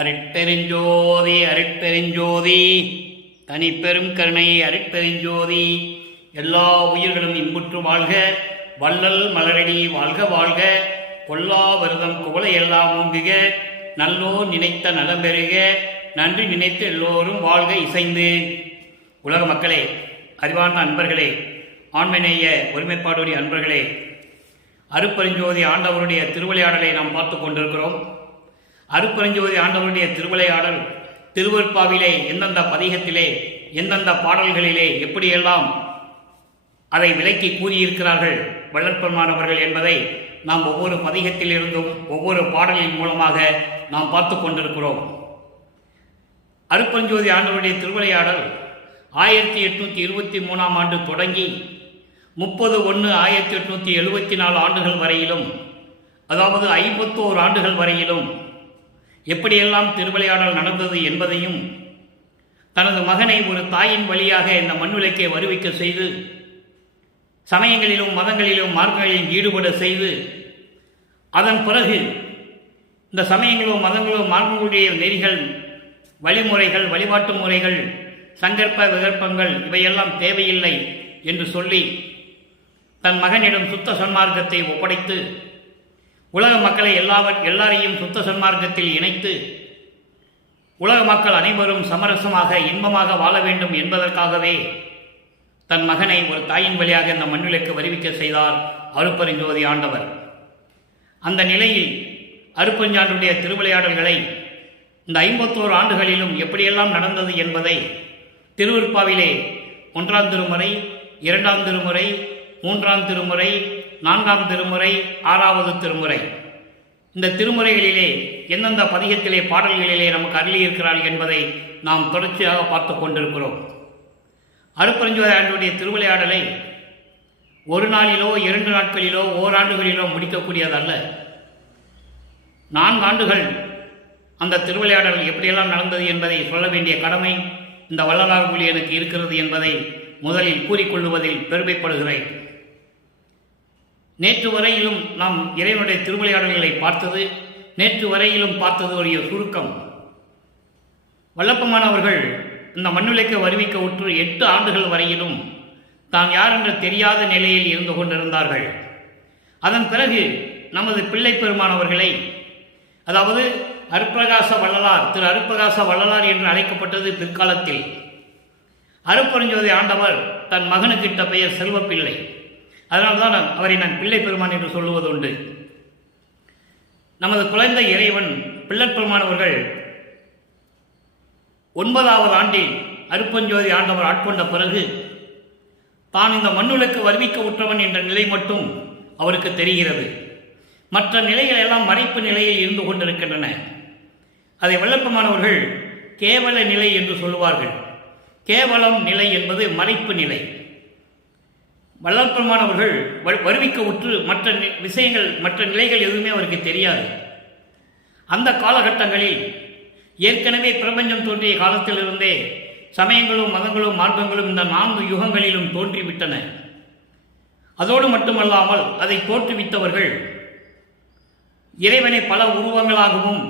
அருட்பெருஞ்சோதி அருட்பெருஞ்சோதி தனிப்பெரும் கருணை அருட்பெருஞ்சோதி. எல்லா உயிர்களும் இன்புற்று வாழ்க, வள்ளல் மலரடி வாழ்க வாழ்க, கொல்லா வருதம் குவளை எல்லாம் ஓங்குக, நல்லோர் நினைத்த நலம் பெறுக, நன்றி நினைத்து எல்லோரும் வாழ்க இசைந்து. உலக மக்களே, அறிவார்ந்த அன்பர்களே, ஆண்மநேய ஒருமைப்பாடுடைய அன்பர்களே, அருட்பெருஞ்சோதி ஆண்டவருடைய திருவிளையாடலை நாம் பார்த்து கொண்டிருக்கிறோம். அருட்பெருஞ்சோதி ஆண்டவருடைய திருவிளையாடல் திருவருட்பாவிலே எந்தெந்த பதிகத்திலே எந்தெந்த பாடல்களிலே எப்படியெல்லாம் அதை விளக்கி கூறியிருக்கிறார்கள் வள்ளற்பெருமானவர்கள் என்பதை நாம் ஒவ்வொரு பதிகத்திலிருந்தும் ஒவ்வொரு பாடலின் மூலமாக நாம் பார்த்து கொண்டிருக்கிறோம். அருட்பெருஞ்சோதி ஆண்டவருடைய திருவிளையாடல் 1823ஆம் ஆண்டு தொடங்கி 30/1/1874 ஆண்டுகள் வரையிலும், அதாவது 51 ஆண்டுகள் வரையிலும் எப்படியெல்லாம் திருவிளையாடல் நடந்தது என்பதையும், தனது மகனை ஒரு தாயின் வழியாக இந்த மண்ணுலக்கே வருவிக்க செய்து, சமயங்களிலும் மதங்களிலும் மார்க்கங்களிலும் ஈடுபட செய்து, அதன் பிறகு இந்த சமயங்களும் மதங்களும் மார்க்கங்களுடைய நெறிகள், வழிமுறைகள், வழிபாட்டு முறைகள், சங்கற்ப விகற்பங்கள் இவையெல்லாம் தேவையில்லை என்று சொல்லி தன் மகனிடம் சுத்த சன்மார்க்கத்தை ஒப்படைத்து உலக மக்களை எல்லாரையும் சுத்த சன்மார்க்கத்தில் இணைத்து உலக மக்கள் அனைவரும் சமரசமாக இன்பமாக வாழ வேண்டும் என்பதற்காகவே தன் மகனை ஒரு தாயின் வழியாக இந்த மண்ணிலுக்கு வருவிக்க செய்தார் அருட்பெருஞ்சோதி ஆண்டவர். அந்த நிலையில் அருட்பெருஞ்சாண்டவருடைய திருவிளையாடல்களை இந்த 51 ஆண்டுகளிலும் எப்படியெல்லாம் நடந்தது என்பதை திருவருட்பாவிலே 1ஆம் திருமுறை, 2ஆம் திருமுறை, 3ஆம் திருமுறை, 4ஆம் திருமுறை, 6வது திருமுறை, இந்த திருமுறைகளிலே எந்தெந்த பதிகத்திலே பாடல்களிலே நமக்கு அருளியிருக்கிறார்கள் என்பதை நாம் தொடர்ச்சியாக பார்த்து கொண்டிருக்கிறோம். அருட்பெருஞ்சோதி ஆண்டவருடைய திருவிளையாடலை ஒரு நாளிலோ 2 நாட்களிலோ ஓராண்டுகளிலோ முடிக்கக்கூடியதல்ல. 4 ஆண்டுகள் அந்த திருவிளையாடல் எப்படியெல்லாம் நடந்தது என்பதை சொல்ல வேண்டிய கடமை இந்த வள்ளலார் மொழி எனக்கு இருக்கிறது என்பதை முதலில் கூறிக்கொள்வதில் பெருமைப்படுகிறேன். நேற்று வரையிலும் நாம் இறைவனுடைய திருவிளையாடல்களை பார்த்தது, நேற்று வரையிலும் பார்த்தது ஒரு சுருக்கம். வல்லப்பெருமானவர்கள் இந்த மண்ணுலக்கு வருவிக்க உற்று 8 ஆண்டுகள் வரையிலும் தான் யார் என்று தெரியாத நிலையில் இருந்து கொண்டிருந்தார்கள். அதன் பிறகு நமது பிள்ளை பெருமானவர்களை, அதாவது அருட்பிரகாச வள்ளலார், திரு அருட்பிரகாச வள்ளலார் என்று அழைக்கப்பட்டது பிற்காலத்தில். அருட்பெருஞ்சோதி ஆண்டவர் தன் மகனுக்கிட்ட பெயர் செல்வப்பிள்ளை. அதனால்தான் அவரை நான் பிள்ளை பெருமான் என்று சொல்லுவதுண்டு. நமது குழந்தை இறைவன் பிள்ளைப்பெருமானவர்கள் 9வது ஆண்டில் அருட்பெருஞ்சோதி ஆண்டவர் ஆட்கொண்ட பிறகு தான் இந்த மண்ணுலக்கு வருவிக்க உற்றவன் என்ற நிலை மட்டும் அவருக்கு தெரிகிறது. மற்ற நிலைகள் எல்லாம் மறைப்பு நிலையில் இருந்து கொண்டிருக்கின்றன. அதை வல்லப்பெருமானவர்கள் கேவல நிலை என்று சொல்லுவார்கள். கேவலம் நிலை என்பது மறைப்பு நிலை. வல்லப்பெருமானவர்கள் வருவிக்க உற்று மற்ற விஷயங்கள், மற்ற நிலைகள் எதுவுமே அவருக்கு தெரியாது. அந்த காலகட்டங்களில் ஏற்கனவே பிரபஞ்சம் தோன்றிய காலத்திலிருந்தே சமயங்களும் மதங்களும் மார்க்கங்களும் இந்த 4 யுகங்களிலும் தோன்றிவிட்டன. அதோடு மட்டுமல்லாமல் அதை தோற்றுவித்தவர்கள் இறைவனை பல உருவங்களாகவும்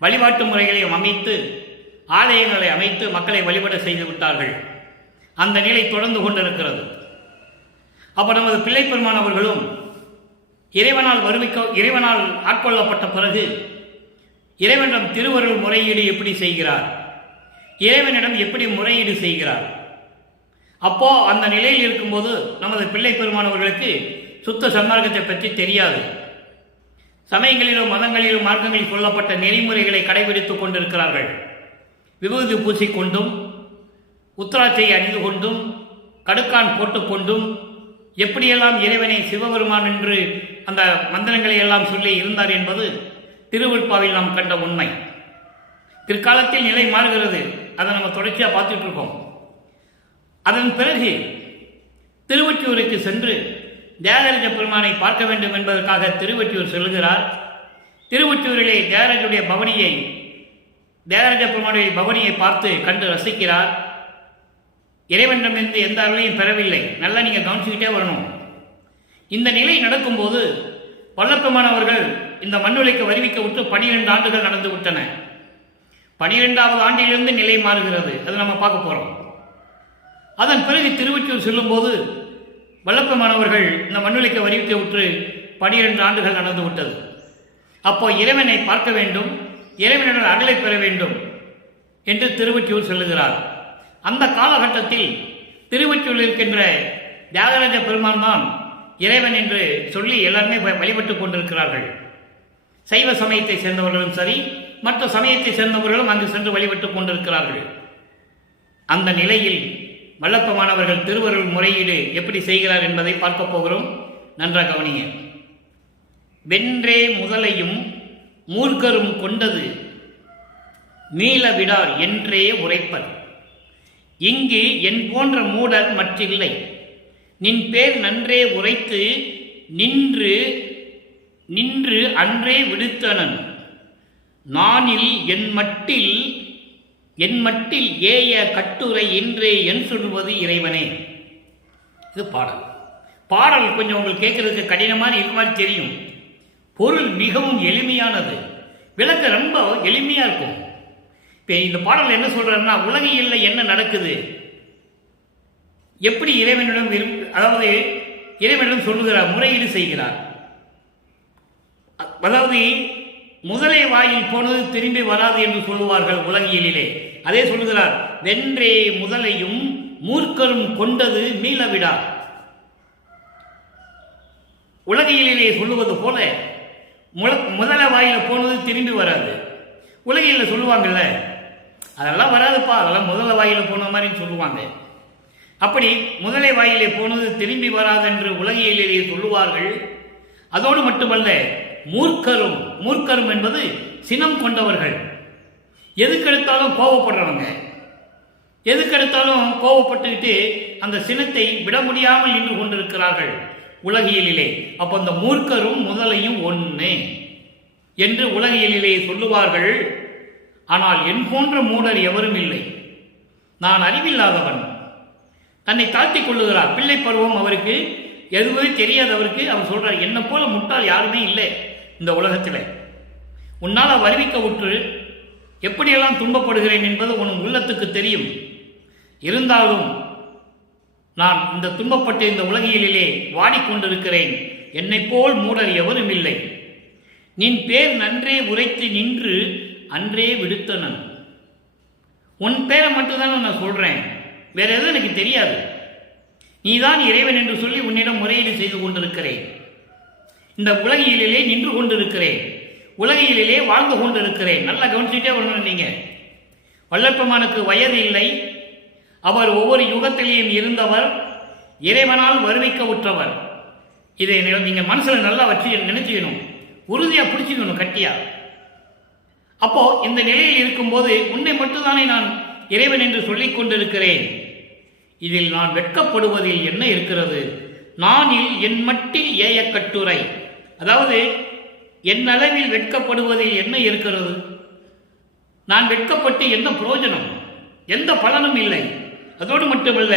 வழிபாட்டு முறைகளையும் அமைத்து ஆலயங்களை அமைத்து மக்களை வழிபட செய்து விட்டார்கள். அந்த நிலை தொடர்ந்து கொண்டிருக்கிறது. அப்ப நமது பிள்ளை பெருமானவர்களும் இறைவனால் ஆட்கொள்ளப்பட்ட பிறகு இறைவனிடம் திருவருள் முறையீடு எப்படி செய்கிறார், இறைவனிடம் எப்படி முறையீடு செய்கிறார். அப்போ அந்த நிலையில் இருக்கும்போது நமது பிள்ளை பெருமானவர்களுக்கு சுத்த சன்மார்க்கத்தை பற்றி தெரியாது. சமயங்களிலும் மதங்களிலும் மார்க்கங்களில் சொல்லப்பட்ட நெறிமுறைகளை கடைபிடித்துக் கொண்டிருக்கிறார்கள். விபூதி பூசிக்கொண்டும், உத்தராட்சை அணிந்து கொண்டும், கடுக்கான் போட்டுக்கொண்டும், எப்படியெல்லாம் இறைவனை சிவபெருமான் என்று அந்த மந்திரங்களை எல்லாம் சொல்லி இருந்தார் என்பது திருவருட்பாவில் நாம் கண்ட உண்மை. பிற்காலத்தில் நிலை மாறுகிறது. அதை நம்ம தொடர்ச்சியாக பார்த்துட்டு இருக்கோம். அதன் பிறகு திருவொற்றியூருக்கு சென்று தியாகராஜ பெருமானை பார்க்க வேண்டும் என்பதற்காக திருவொற்றியூர் செல்கிறார். திருவொற்றியூரிலே தியாகராஜ பெருமானுடைய பவனியை பார்த்து கண்டு ரசிக்கிறார். இறைவனிடமிருந்து எந்த அருளையும் பெறவில்லை. நல்லா நீங்கள் கவனிச்சுக்கிட்டே வரணும். இந்த நிலை நடக்கும்போது வல்லப்பெருமான் அவர்கள் இந்த மண்ணுலைக்கு வருவிக்க விட்டு 12 ஆண்டுகள் நடந்து விட்டன. 12வது ஆண்டிலிருந்து நிலை மாறுகிறது. அது நம்ம பார்க்க போறோம். அதன் பிறகு திருவொற்றியூர் செல்லும்போது வல்லப்பமானவர்கள் இந்த மண்ணுலைக்கு வருவிக்க விட்டு 12 ஆண்டுகள் நடந்து விட்டது. அப்போ இறைவனை பார்க்க வேண்டும், இறைவனுடைய அருளை பெற வேண்டும் என்று திருவொற்றியூர் சொல்லுகிறார். அந்த காலகட்டத்தில் திருவொற்றியூரில் இருக்கின்ற தியாகராஜ பெருமான் தான் இறைவன் என்று சொல்லி எல்லாருமே வழிபட்டுக் கொண்டிருக்கிறார்கள். சைவ சமயத்தை சேர்ந்தவர்களும் சரி, மற்ற சமயத்தை சேர்ந்தவர்களும் அங்கு சென்று வழிபட்டுக் கொண்டிருக்கிறார்கள். அந்த நிலையில் வல்லப்பமானவர்கள் திருவருள் முறையீடு எப்படி செய்கிறார் என்பதை பார்க்க போகிறோம். நன்றாக கவனிங்க. வென்றே முதலையும் மூர்க்கரும் கொண்டது மீள விடார் என்றே உரைப்பர். இங்கு என் போன்ற மூடர் மற்றில்லை. நின் பேர் நன்றே உரைத்து நின்று நின்று அன்றே விடுத்தனன். நானில் என் மட்டில் ஏய கட்டுரை என்றே என் சொல்வது இறைவனே. இது பாடல் கொஞ்சம் உங்களுக்கு கேட்கறதுக்கு கடினமான இருக்க மாதிரி தெரியும். பொருள் மிகவும் எளிமையானது, விளக்க ரொம்ப எளிமையா இருக்கும். இப்போ இந்த பாடல் என்ன சொல்றாருன்னா, உலகில் என்ன நடக்குது, எப்படி இறைவனிடம் அதாவது இறைவனிடம் சொல்லுகிறார், முறையீடு செய்கிறார். அதாவது முதலை வாயில் போனது திரும்பி வராது என்று சொல்லுவார்கள் உலகியலிலே. அதே சொல்லுகிறார், வென்றே முதலையும் மூர்க்கரும் கொண்டது மீளவிடா. உலகியலிலே சொல்லுவது போல முதலை வாயில போனது திரும்பி வராது. உலகியலில் சொல்லுவாங்கல்ல, அதெல்லாம் வராதுப்பா, அதெல்லாம் முதலை வாயில போன மாதிரி சொல்லுவாங்க. அப்படி முதலை வாயிலே போனது திரும்பி வராது என்று உலகியலிலே சொல்லுவார்கள். அதோடு மட்டுமல்ல, மூர்க்கரும் என்பது சினம் கொண்டவர்கள், எதுக்கெடுத்தாலும் கோபப்படுறவங்க, எதுக்கெடுத்தாலும் கோபப்பட்டுக்கிட்டு அந்த சினத்தை விட முடியாமல் நின்று கொண்டிருக்கிறார்கள் உலகியலிலே. அப்போ அந்த மூர்க்கரும் முதலையும் ஒன்று என்று உலகியலிலே சொல்லுவார்கள். ஆனால் என் போன்ற மூடர் எவரும் இல்லை. நான் அறிவில்லாதவன், தன்னை தாழ்த்திக் கொள்ளுகிறார். பிள்ளை பருவம் அவருக்கு, எதுவுமே தெரியாதவருக்கு அவர் சொல்றார், என்னை போல முட்டாள் யாருமே இல்லை இந்த உலகத்தில். உன்னால் வருவிக்க விட்டு எப்படியெல்லாம் துன்பப்படுகிறேன் என்பது உன் உள்ளத்துக்கு தெரியும். இருந்தாலும் நான் இந்த துன்பப்பட்டு இந்த உலகியலிலே வாடிக்கொண்டிருக்கிறேன். என்னை போல் மூடர் எவரும் இல்லை. நின் பேர் நன்றே உரைத்து நின்று அன்றே விடுத்தனன். உன் பேரை மட்டும்தான் நான் சொல்றேன், வேற எதுவும் எனக்கு தெரியாது. நீதான் இறைவன் என்று சொல்லி உன்னிடம் முறையீடு செய்து கொண்டிருக்கிறேன். இந்த உலகியலிலே நின்று கொண்டிருக்கிறேன், உலகியலிலே வாழ்ந்து கொண்டிருக்கிறேன். நல்லா கவனிச்சுட்டே வரணும். நீங்க வல்லப்பமானுக்கு வயது இல்லை. அவர் ஒவ்வொரு யுகத்திலேயும் இருந்தவர், இறைவனால் வருவிக்க உற்றவர். இதை நீங்க மனசுல நல்லா வச்சு நினைச்சுக்கணும், உறுதியா பிடிச்சுக்கணும் கட்டியா. அப்போ இந்த நிலையில் இருக்கும்போது உன்னை மட்டும்தானே நான் இறைவன் என்று சொல்லிக் கொண்டிருக்கிறேன். இதில் நான் வெட்கப்படுவதில் என்ன இருக்கிறது? நானில் என் மட்டில் ஏய கட்டுரை. அதாவது என் அளவில் வெட்கப்படுவதில் என்ன இருக்கிறது? நான் வெட்கப்பட்டு என்ன பிரயோஜனம்? எந்த பலனும் இல்லை. அதோடு மட்டுமல்ல,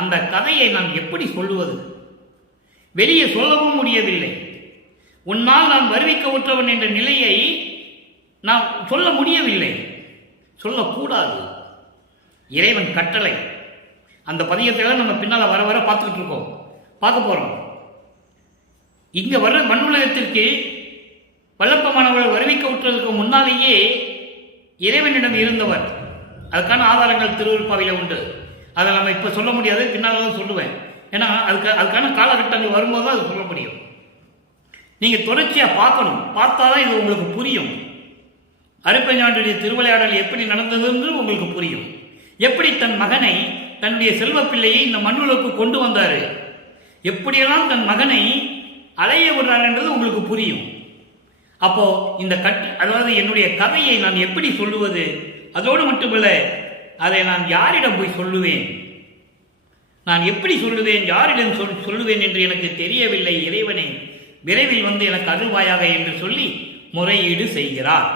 அந்த கதையை நான் எப்படி சொல்லுவது? வெளியே சொல்லவும் முடியவில்லை. உன்னால் நான் வருவிக்க உற்றவன் என்ற நிலையை நான் சொல்ல முடியவில்லை, சொல்லக்கூடாது. இறைவன் கட்டளை. அந்த பதியத்தை நம்ம பின்னால் வர வர பார்த்துக்கிட்டு இருக்கோம், பார்க்க போறோம். இங்க வர்ற மண்ணுலகத்திற்கு வல்லப்பமானவர்கள் வருவிக்க விட்டதற்கு முன்னாலேயே இறைவனிடம் இருந்தவர். அதுக்கான ஆதாரங்கள் திருவருட்பாவில உண்டு. அதை நம்ம இப்ப சொல்ல முடியாது, பின்னால் தான் சொல்லுவேன். ஏன்னா அதுக்கான காலகட்டங்கள் வரும்போது தான் அது சொல்ல முடியும். நீங்க தொடர்ச்சியா பார்க்கணும், பார்த்தாதான் இது உங்களுக்கு புரியும். அருட்பெருஞ்சாண்டியுடைய திருவிளையாடல் எப்படி நடந்தது என்று உங்களுக்கு புரியும். எப்படி தன் மகனை, தன்னுடைய செல்வ பிள்ளையை இந்த மண்ணுலகுக்கு கொண்டு வந்தாரு, எப்படியெல்லாம் தன் மகனை அலைய விடுறார் என்றது உங்களுக்கு புரியும். அப்போ இந்த அதாவது என்னுடைய கதையை நான் எப்படி சொல்லுவது? அதோடு மட்டுமல்ல, அதை நான் யாரிடம் போய் சொல்லுவேன், நான் எப்படி சொல்லுவேன், யாரிடம் சொல்லுவேன் என்று எனக்கு தெரியவில்லை. இறைவனை விரைவில் வந்து எனக்கு அருள்வாயாக என்று சொல்லி முறையீடு செய்கிறார்.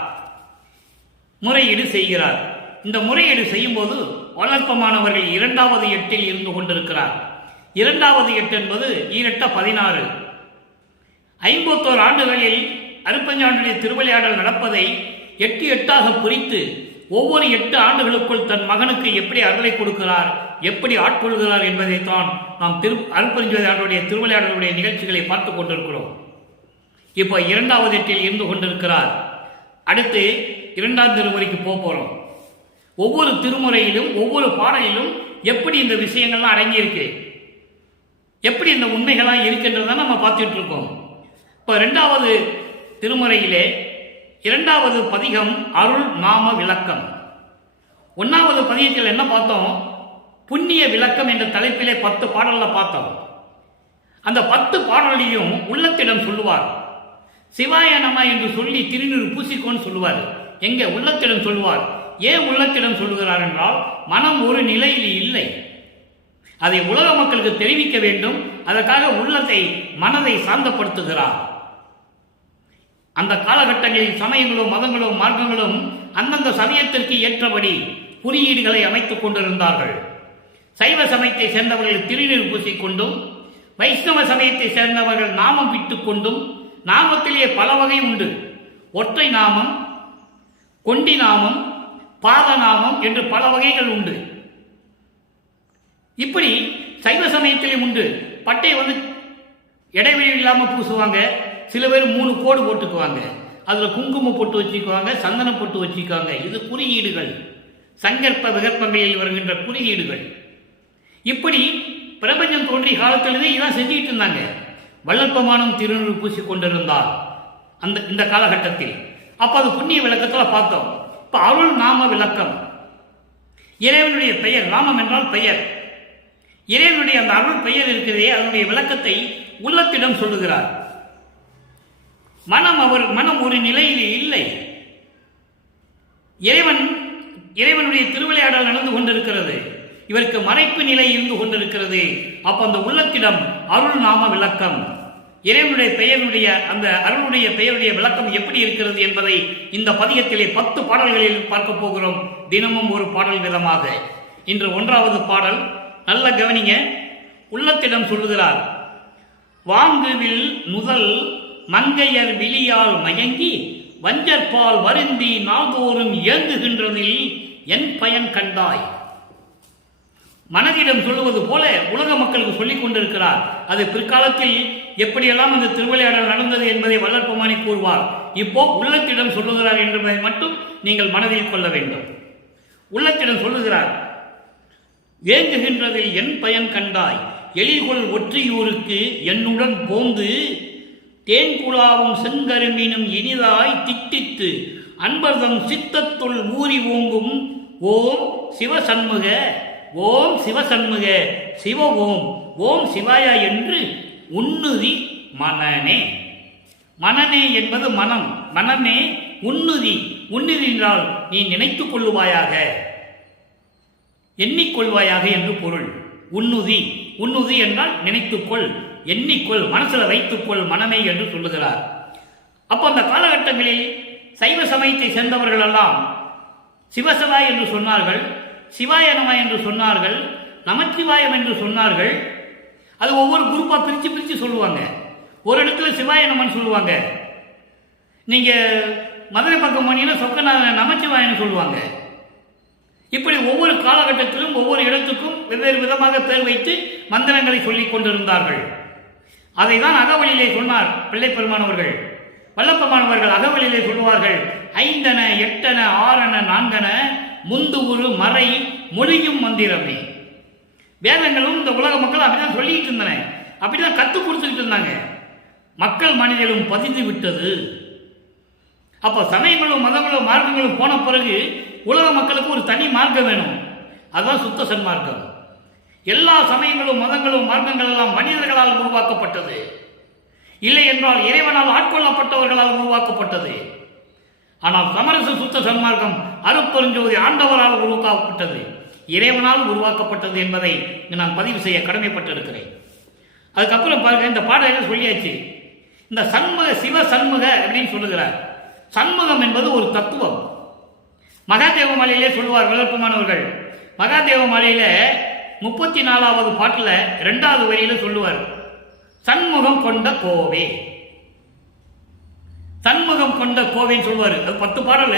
இந்த முறையீடு செய்யும் போது வல்லப்பமானவர்கள் 2வது எட்டில் இருந்து கொண்டிருக்கிறார். 2வது எட்டு என்பது 2 16. 51 ஆண்டுகளில் அருட்பெருஞ்சாண்டியுடைய திருவிளையாடல் நடப்பதை 8 8ஆக பிரித்து ஒவ்வொரு 8 ஆண்டுகளுக்குள் தன் மகனுக்கு எப்படி அருளை கொடுக்கிறார், எப்படி ஆட்கொள்கிறார் என்பதைத்தான் நாம் அருட்பெருஞ்சாண்டியுடைய திருவிளையாடலுடைய நிகழ்ச்சிகளை பார்த்து கொண்டிருக்கிறோம். இப்போ 2வது 8இல் இருந்து கொண்டிருக்கிறார். அடுத்து 2ஆம் திருமுறைக்கு போகிறோம். ஒவ்வொரு திருமுறையிலும் ஒவ்வொரு பாடலிலும் எப்படி இந்த விஷயங்கள்லாம் அடங்கியிருக்கு, எப்படி இந்த உண்மைகள்லாம் இருக்கின்றதான் நம்ம பார்த்துட்டு இருக்கோம். இப்போ 2வது திருமுறையிலே 2வது பதிகம் அருள் நாம விளக்கம். 1வது பதிகத்தில் என்ன பார்த்தோம்? புண்ணிய விளக்கம் என்ற தலைப்பிலே 10 பாடல்ல பார்த்தோம். அந்த 10 பாடலையும் உள்ளத்திடம் சொல்லுவார். சிவாய நம என்று சொல்லி திருநீர் பூசிக்கோன்னு சொல்லுவார். எங்க? உள்ளத்திடம் சொல்லுவார். ஏன் உள்ளத்திடம் சொல்லுகிறார் என்றால், மனம் ஒரு நிலையில் இல்லை, அதை உலக மக்களுக்கு தெரிவிக்க வேண்டும். அதற்காக உள்ளத்தை மனதை சாந்தப்படுத்துகிறார். அந்த காலகட்டங்களில் சமயங்களும் மதங்களும் மார்க்கங்களும் அந்தந்த சமயத்திற்கு ஏற்றபடி குறியீடுகளை அமைத்துக் கொண்டிருந்தார்கள். சைவ சமயத்தை சேர்ந்தவர்கள் திருநீர் பூசிக்கொண்டும், வைஷ்ணவ சமயத்தை சேர்ந்தவர்கள் நாமம் விட்டுக் கொண்டும், நாமத்திலேயே பல வகை உண்டு. ஒற்றை நாமம், கொண்டி நாமம், பாத நாமம் என்று பல வகைகள் உண்டு. இப்படி சைவ சமயத்திலே உண்டு. பட்டை இடைவெளி இல்லாமல் பூசுவாங்க. சில பேர் 3 கோடு போட்டுக்குவாங்க. அதில் குங்குமம் போட்டு வச்சுக்குவாங்க, சந்தனம் போட்டு வச்சுக்குவாங்க. இது குறியீடுகள், சங்கற்ப விகற்பங்களில் வருகின்ற குறியீடுகள். இப்படி பிரபஞ்சம் தோன்றிய காலத்திலிருந்து இதான் செஞ்சுக்கிட்டு இருந்தாங்க. வள்ளற்பமானும் திருநீர் பூசி கொண்டிருந்தார் இந்த காலகட்டத்தில். அப்போ அது புண்ணிய விளக்கத்தில் பார்த்தோம். இப்போ அருள் நாம விளக்கம். இறைவனுடைய பெயர், நாமம் என்றால் பெயர். இறைவனுடைய அந்த அருள் பெயர் இருக்கிறதே, அதனுடைய விளக்கத்தை உள்ளத்திடம் சொல்லுகிறார். மனம் ஒரு நிலையில் இல்லை. இறைவனுடைய திருவிளையாடல் நடந்து கொண்டிருக்கிறது. இவருக்கு மறைப்பு நிலை இருந்து கொண்டிருக்கிறது. அப்ப அந்த உள்ளத்திடம் அருள் நாம விளக்கம், இறைவனுடைய பெயருடைய அந்த அருளுடைய பெயருடைய விளக்கம் எப்படி இருக்கிறது என்பதை இந்த பதிகத்திலே 10 பாடல்களில் பார்க்க போகிறோம். தினமும் ஒரு பாடல் விதமாக. இன்று 1வது பாடல் நல்ல கவனிங்க. உள்ளத்திடம் சொல்லுகிறார். வாங்குவில் முதல் மங்கையர் விழியால் மயங்கி வஞ்சற்பால் வருந்தி நாள்தோறும் இயங்குகின்றதில் என் பயன் கண்டாய். மனதிடம் சொல்லுவது போல உலக மக்களுக்கு சொல்லிக் கொண்டிருக்கிறார். அது பிற்காலத்தில் எப்படியெல்லாம் இந்த திருவிளையாடல் நடந்தது என்பதை வள்ளற்பமானி கூறுவார். இப்போ உள்ளத்திடம் சொல்லுகிறார் என்பதை மட்டும் நீங்கள் மனதில் கொள்ள வேண்டும். உள்ளத்திடம் சொல்லுகிறார். ஏங்குகின்றதில் என் பயன் கண்டாய், எழில்கொள் ஒற்றியூருக்கு என்னுடன் போந்து தேன்குழாவும் செங்கருமீனும் இனிதாய் திட்டித்து அன்பர்தம் சித்தத்துள் ஊறி ஓங்கும் ஓம் சிவசண்முக, ஓம் சிவசண்முக, சிவ ஓம், ஓம் சிவாய என்று உன்னுதி மனனே. மனனே என்பது மனம். மனமே உன்னுதி. உன்னுதி என்றால் நீ நினைத்துக் கொள்ளுவாயாக, எண்ணிக்கொள்வாயாக என்று பொருள். உன்னுதி, உன்னுதி என்றால் நினைத்துக்கொள், எண்ணிக்கொள், மனசுல வைத்துக்கொள் மனமே என்று சொல்லுகிறார். அப்போ அந்த காலகட்டங்களில் சைவ சமயத்தை சேர்ந்தவர்கள் எல்லாம் சிவசவாய் என்று சொன்னார்கள், சிவாய நம என்று சொன்னார்கள், நமச்சிவாயம் என்று சொன்னார்கள். அது ஒவ்வொரு குரூப்பா பிரிச்சு சொல்லுவாங்க. ஒரு இடத்துல சிவாய நமன்னு சொல்லுவாங்க. நீங்க மதுரை பக்கம் போனீங்கன்னா சொக்க நமச்சிவாயன்னு சொல்லுவாங்க. இப்படி ஒவ்வொரு காலகட்டத்திலும் ஒவ்வொரு இடத்துக்கும் வெவ்வேறு விதமாக பெயர் வைத்து மந்திரங்களை சொல்லிக் கொண்டிருந்தார்கள். அதை தான் அகவலிலே சொன்னார் பிள்ளை பெருமானவர்கள். வல்லப்பமானவர்கள் அகவலிலே சொல்லுவார்கள். 5 8 6 4 முந்து ஒரு மறை மொழியும் மந்திரமே. வேதங்களும் இந்த உலக மக்கள் அப்படிதான் சொல்லிட்டு இருந்தன, அப்படிதான் கற்றுக் கொடுத்துக்கிட்டு இருந்தாங்க. மக்கள் மனிதர்களும் பதிந்து விட்டது. அப்போ சமயங்களும் மதங்களும் மார்க்கங்களும் போன பிறகு உலக மக்களுக்கு ஒரு தனி மார்க்கம் வேணும். அதுதான் சுத்த சன்மார்க்கம். எல்லா சமயங்களும் மதங்களும் மார்க்கங்கள் எல்லாம் மனிதர்களால் உருவாக்கப்பட்டது, இல்லை என்றால் இறைவனால் ஆட்கொள்ளப்பட்டவர்களால் உருவாக்கப்பட்டது. ஆனால் சமரச சுத்த சன்மார்க்கம் அருட்பெருஞ்சோதி ஆண்டவரால் உருவாக்கப்பட்டது, இறைவனால் உருவாக்கப்பட்டது என்பதை நான் பதிவு செய்ய கடமைப்பட்டிருக்கிறேன். அதுக்கப்புறம் பாருங்க, இந்த பாடல்கள் சொல்லியாச்சு. இந்த சண்முக சிவ சண்முக அப்படின்னு சொல்லுகிறார். சண்முகம் என்பது ஒரு தத்துவம். மகாதேவ மாலையிலே சொல்லுவார் வளர்ப்புமானவர்கள். மகாதேவ மாலையில 34வது பாட்டுல 2வது வரியில சொல்லுவார், சண்முகம் கொண்ட கோவே. சண்முகம் கொண்ட கோவைன்னு சொல்லுவார். அது 10 பாடல்,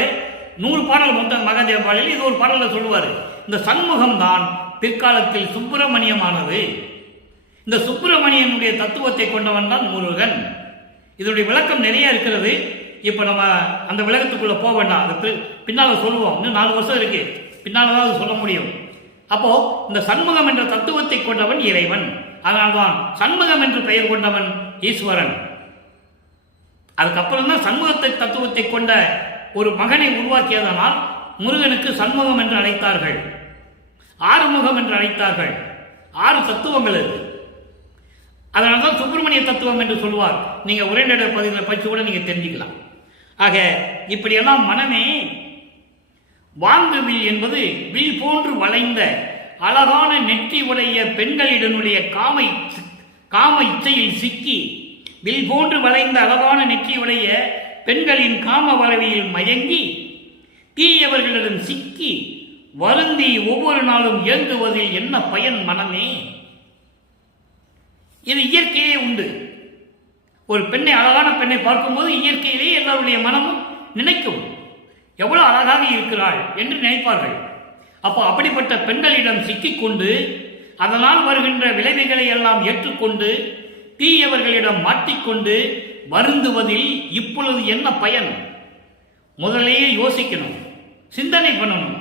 100 பாடல் மொத்தம் மகாதேவ பாடலில் இது ஒரு பாடலில் சொல்லுவார். இந்த சண்முகம் தான் பிற்காலத்தில் சுப்பிரமணியமானது. இந்த சுப்பிரமணியனுடைய தத்துவத்தை கொண்டவன் தான் முருகன். இதனுடைய விளக்கம் நிறைய இருக்கிறது. இப்போ நம்ம அந்த விளக்கத்துக்குள்ள போக வேண்டாம், அது பின்னால் சொல்லுவோம். இன்னும் 4 வருஷம் இருக்கு, பின்னால் தான் அது சொல்ல முடியும். அப்போ இந்த சண்முகம் என்ற தத்துவத்தை கொண்டவன் இறைவன். அதனால்தான் சண்முகம் என்று பெயர் கொண்டவன் ஈஸ்வரன். அதுக்கப்புறம் தான் சண்முகத்தை தத்துவத்தை கொண்ட ஒரு மகனை உருவாக்கியதனால் முருகனுக்கு சண்முகம் என்று அழைத்தார்கள், ஆறுமுகம் என்று அழைத்தார்கள். 6 தத்துவங்கள் இது. அதனால்தான் சுப்பிரமணிய தத்துவம் என்று சொல்வார். நீங்க உரைநடை பகுதியில் படிச்சு கூட நீங்க தெரிஞ்சுக்கலாம். ஆக இப்படியெல்லாம் மனமே வாங்கு வில் என்பது வில் போன்று வளைந்த அழகான நெற்றி உடைய பெண்களிடனுடைய காம இச்சையில் சிக்கி, வில் போன்று வளைந்த அழகான நெற்றியுடைய பெண்களின் காம வளவியில் மயங்கி, தீயவர்களிடம் சிக்கி வருந்தி ஒவ்வொரு நாளும் இயங்குவதில் என்ன பயன் மனமே? இது இயற்கையே உண்டு. ஒரு பெண்ணை, அழகான பெண்ணை பார்க்கும்போது இயற்கையிலேயே எல்லாருடைய மனமும் நினைக்கும், எவ்வளவு அழகாக இருக்கிறாள் என்று நினைப்பார்கள். அப்போ அப்படிப்பட்ட பெண்களிடம் சிக்கிக்கொண்டு அதனால் வருகின்ற விளைவுகளை எல்லாம் ஏற்றுக்கொண்டு தீயவர்களிடம் மாட்டிக்கொண்டு வருந்துவதில் இப்பொழுது என்ன பயன்? முதலேயே யோசிக்கணும், சிந்தனை பண்ணணும்.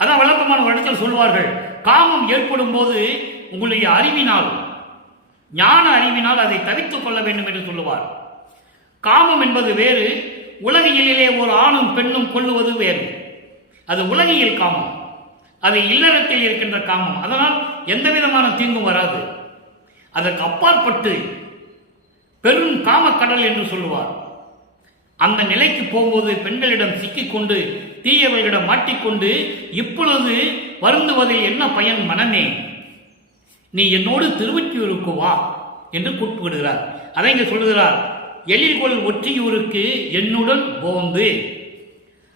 அதான் வழக்கமான ஒரு இடத்தில் சொல்வார்கள், காமம் ஏற்படும் போது உங்களுடைய அறிவினால், ஞான அறிவினால் அதை தவித்துக் கொள்ள வேண்டும் என்று சொல்லுவார். காமம் என்பது வேறு, உலகியலிலே ஒரு ஆணும் பெண்ணும் கொள்ளுவது வேறு. அது உலகியல் காமம், அது இல்லறத்தில் இருக்கின்ற காமம். அதனால் எந்த விதமான தீங்கும் வராது. அதற்கு அப்பாற்பட்டு பெரும் காமக்கடல் என்று சொல்லுவார். அந்த நிலைக்கு போகும்போது பெண்களிடம் சிக்கிக்கொண்டு தீயவர்களிடம் மாட்டிக்கொண்டு இப்பொழுது வருந்துவதில் என்ன பயன் மனமே? நீ என்னோடு திருவொற்றியூருக்கு வா என்று கூப்பிடுகிறார். அதை இங்கே சொல்லுகிறார், எழில்கொள் ஒற்றியூருக்கு என்னுடன் போந்து.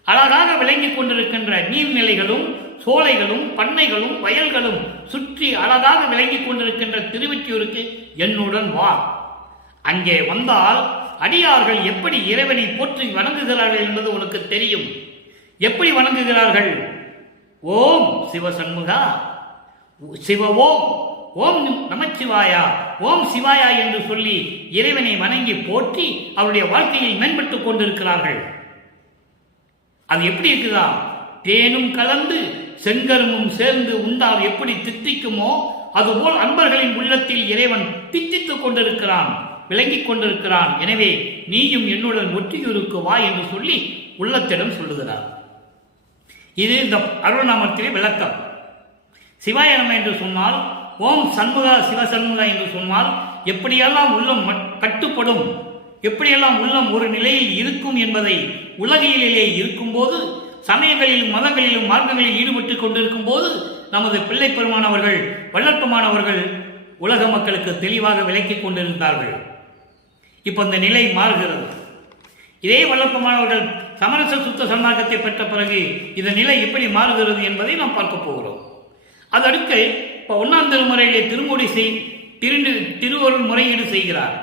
அழகாக விளங்கிக் கொண்டிருக்கின்ற நீர்நிலைகளும் சோலைகளும் பண்ணைகளும் வயல்களும் சுற்றி அழகாக விளங்கிக் கொண்டிருக்கின்ற திருவொற்றியூருக்கு என்னுடன் வா. அங்கே வந்தால் அடியார்கள் எப்படி இறைவனை போற்றி வணங்குகிறார்கள் என்பது உனக்கு தெரியும். எப்படி வணங்குகிறார்கள்? ஓம் சிவசண்முகா, சிவ ஓம், ஓம் நமச்சிவாயா, ஓம் சிவாயா என்று சொல்லி இறைவனை வணங்கி போற்றி அவருடைய வாழ்க்கையில் மேம்பட்டுக் கொண்டிருக்கிறார்கள். அது எப்படி இருக்குதா? தேனும் கலந்து செங்கருமும் சேர்ந்து உண்டால் எப்படி தித்திக்குமோ அதுபோல் அன்பர்களின் உள்ளத்தில் இறைவன் தித்தித்துக் கொண்டிருக்கிறான், விளங்கிக் கொண்டிருக்கிறான். எனவே நீயும் என்னுடன் ஒற்றியூருக்கு வா என்று சொல்லி உள்ளத்திடம் சொல்லுகிறார். இது இந்த அருள்நாமத்திலே விளக்கம். சிவாய நம என்று சொன்னால், ஓம் சண்முகா சிவசண்முகா என்று சொன்னால் எப்படியெல்லாம் உள்ளம் கட்டுப்படும், எப்படியெல்லாம் உள்ளம் ஒரு நிலையில் இருக்கும் என்பதை உலகியலிலே இருக்கும்போது, சமயங்களிலும் மதங்களிலும் மார்க்கங்களில் ஈடுபட்டு கொண்டிருக்கும் போது நமது பிள்ளை பெருமானவர்கள், வள்ளற்பமானவர்கள் உலக மக்களுக்கு தெளிவாக விளக்கிக் கொண்டிருந்தார்கள். இப்ப இந்த நிலை மாறுகிறது. இதே வள்ளற்பமானவர்கள் சமரச சுத்த சன்மார்க்கத்தை பெற்ற பிறகு இந்த நிலை எப்படி மாறுகிறது என்பதை நாம் பார்க்க போகிறோம். அதற்கு இப்போ 1ஆம் திருமுறையிலே திருவருள் முறையீடு செய்கிறார்.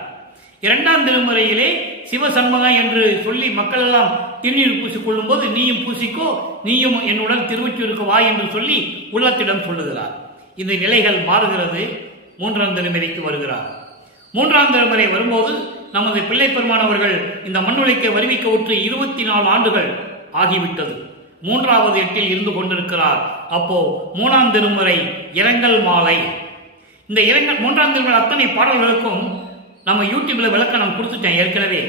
2ஆம் திருமுறையிலே சிவசண்முகா என்று சொல்லி மக்கள் எல்லாம் திருநீர் பூசிக்கொள்ளும் போது நீயும் பூசிக்கோ, நீயும் என்னுடன் திருவொற்றியூருக்கு வா என்று சொல்லி உள்ளத்திடம் சொல்லுகிறார். இந்த நிலைகள் மாறுகிறது. 3ஆம் திருமுறைக்கு வருகிறார். 3ஆம் திருமுறை வரும்போது நமது பிள்ளை பெருமானவர்கள் இந்த மண்ணுலைக்கு வருவிக்க உற்று 24 ஆண்டுகள் ஆகிவிட்டது. 3வது எட்டில் இருந்து கொண்டிருக்கிறார். அப்போ 3ஆம் திருமுறை இரங்கல் மாலை. இந்த 3ஆம் திருமுறை அத்தனை பாடல்களுக்கும் நம்ம யூடியூப்ல விளக்கம் கொடுத்துட்டேன் ஏற்கனவே.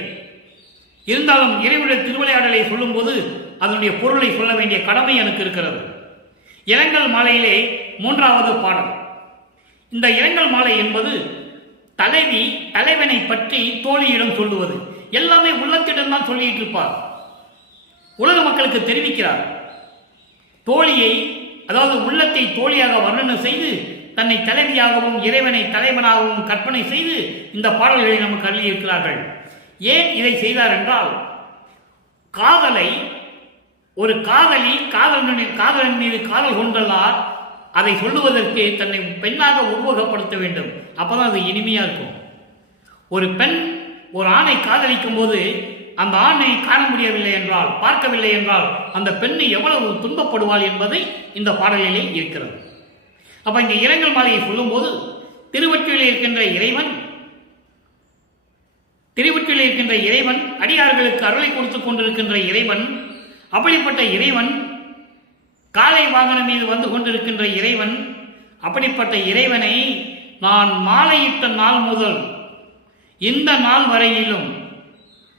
இருந்தாலும் இறைவனுடைய திருவிளையாடலை சொல்லும் போது அதனுடைய பொருளை சொல்ல வேண்டிய கடமை எனக்கு இருக்கிறது. இரங்கல் மாலையிலே 3வது பாடல். இந்த இரங்கல் மாலை என்பது தலைவி தலைவனை பற்றி தோழியிடம் சொல்லுவது. எல்லாமே உள்ளத்திடம் தான் சொல்லிட்டு இருப்பார். உலக மக்களுக்கு தெரிவிக்கிறார். தோழியை, அதாவது உள்ளத்தை தோழியாக வர்ணனை செய்து தன்னை தலைவியாகவும் இறைவனை தலைவனாகவும் கற்பனை செய்து இந்த பாடல்களை நமக்கு அள்ளி இருக்கிறார்கள். ஏன் இதை செய்தார் என்றால், காதலை ஒரு காதலி காதலன் மீது காதல் கொண்டால் அதை சொல்லுவதற்கு தன்னை பெண்ணாக உருவகப்படுத்த வேண்டும். அப்பதான் அது இனிமையா இருக்கும். ஒரு பெண் ஒரு ஆணை காதலிக்கும் போது அந்த ஆணை காண முடியவில்லை என்றால், பார்க்கவில்லை என்றால் அந்த பெண்ணை எவ்வளவு துன்பப்படுவாள் என்பதை இந்த பாடலிலே இருக்கிறது. அப்ப இங்க இரங்கல் மாலையை சொல்லும்போது திருவொற்றியில் இருக்கின்ற இறைவன் அடியார்களுக்கு அருளை கொடுத்துக் கொண்டிருக்கின்ற இறைவன், அப்படிப்பட்ட இறைவன் காலை வாகனம் மீது வந்து கொண்டிருக்கின்ற இறைவன், அப்படிப்பட்ட இறைவனை நான் மாலையிட்ட நாள் முதல் இந்த நாள் வரையிலும்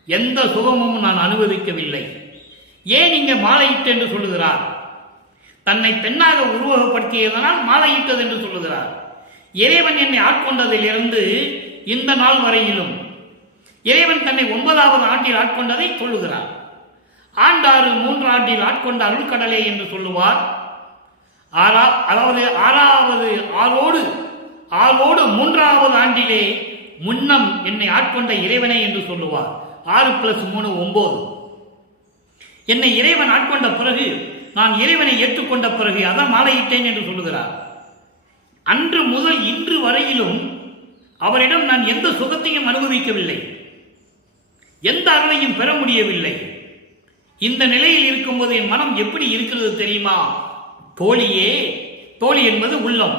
எந்த சுகமும் நான் அனுபவிக்கவில்லை. ஏன் இங்கே மாலையிட்டு என்று சொல்லுகிறார்? தன்னை பெண்ணாக உருவகப்படுத்தியதனால் மாலையிட்டது என்று சொல்லுகிறார். இறைவன் என்னை ஆட்கொண்டதிலிருந்து இந்த நாள் வரையிலும் இறைவன் தன்னை 9வது ஆண்டில் ஆட்கொண்டதை சொல்லுகிறார். ஆண்டாறு 3 ஆண்டில் ஆட்கொண்ட அருள்கடலே என்று சொல்லுவார். அதாவது ஆளோடு 3வது ஆண்டிலே முன்னம் என்னை ஆட்கொண்ட இறைவனை என்று சொல்லுவார். 6 + 3 9. என்னை இறைவன் ஆட்கொண்ட பிறகு, நான் இறைவனை ஏற்றுக்கொண்ட பிறகு அதான் மாலையிட்டேன் என்று சொல்லுகிறார். அன்று முதல் இன்று வரையிலும் அவரிடம் நான் எந்த சுகத்தையும் அனுபவிக்கவில்லை, எந்த அருளையும் பெற முடியவில்லை. இந்த நிலையில் இருக்கும்போது என் மனம் எப்படி இருக்கிறது தெரியுமா? தோழியே, தோழி என்பது உள்ளம்.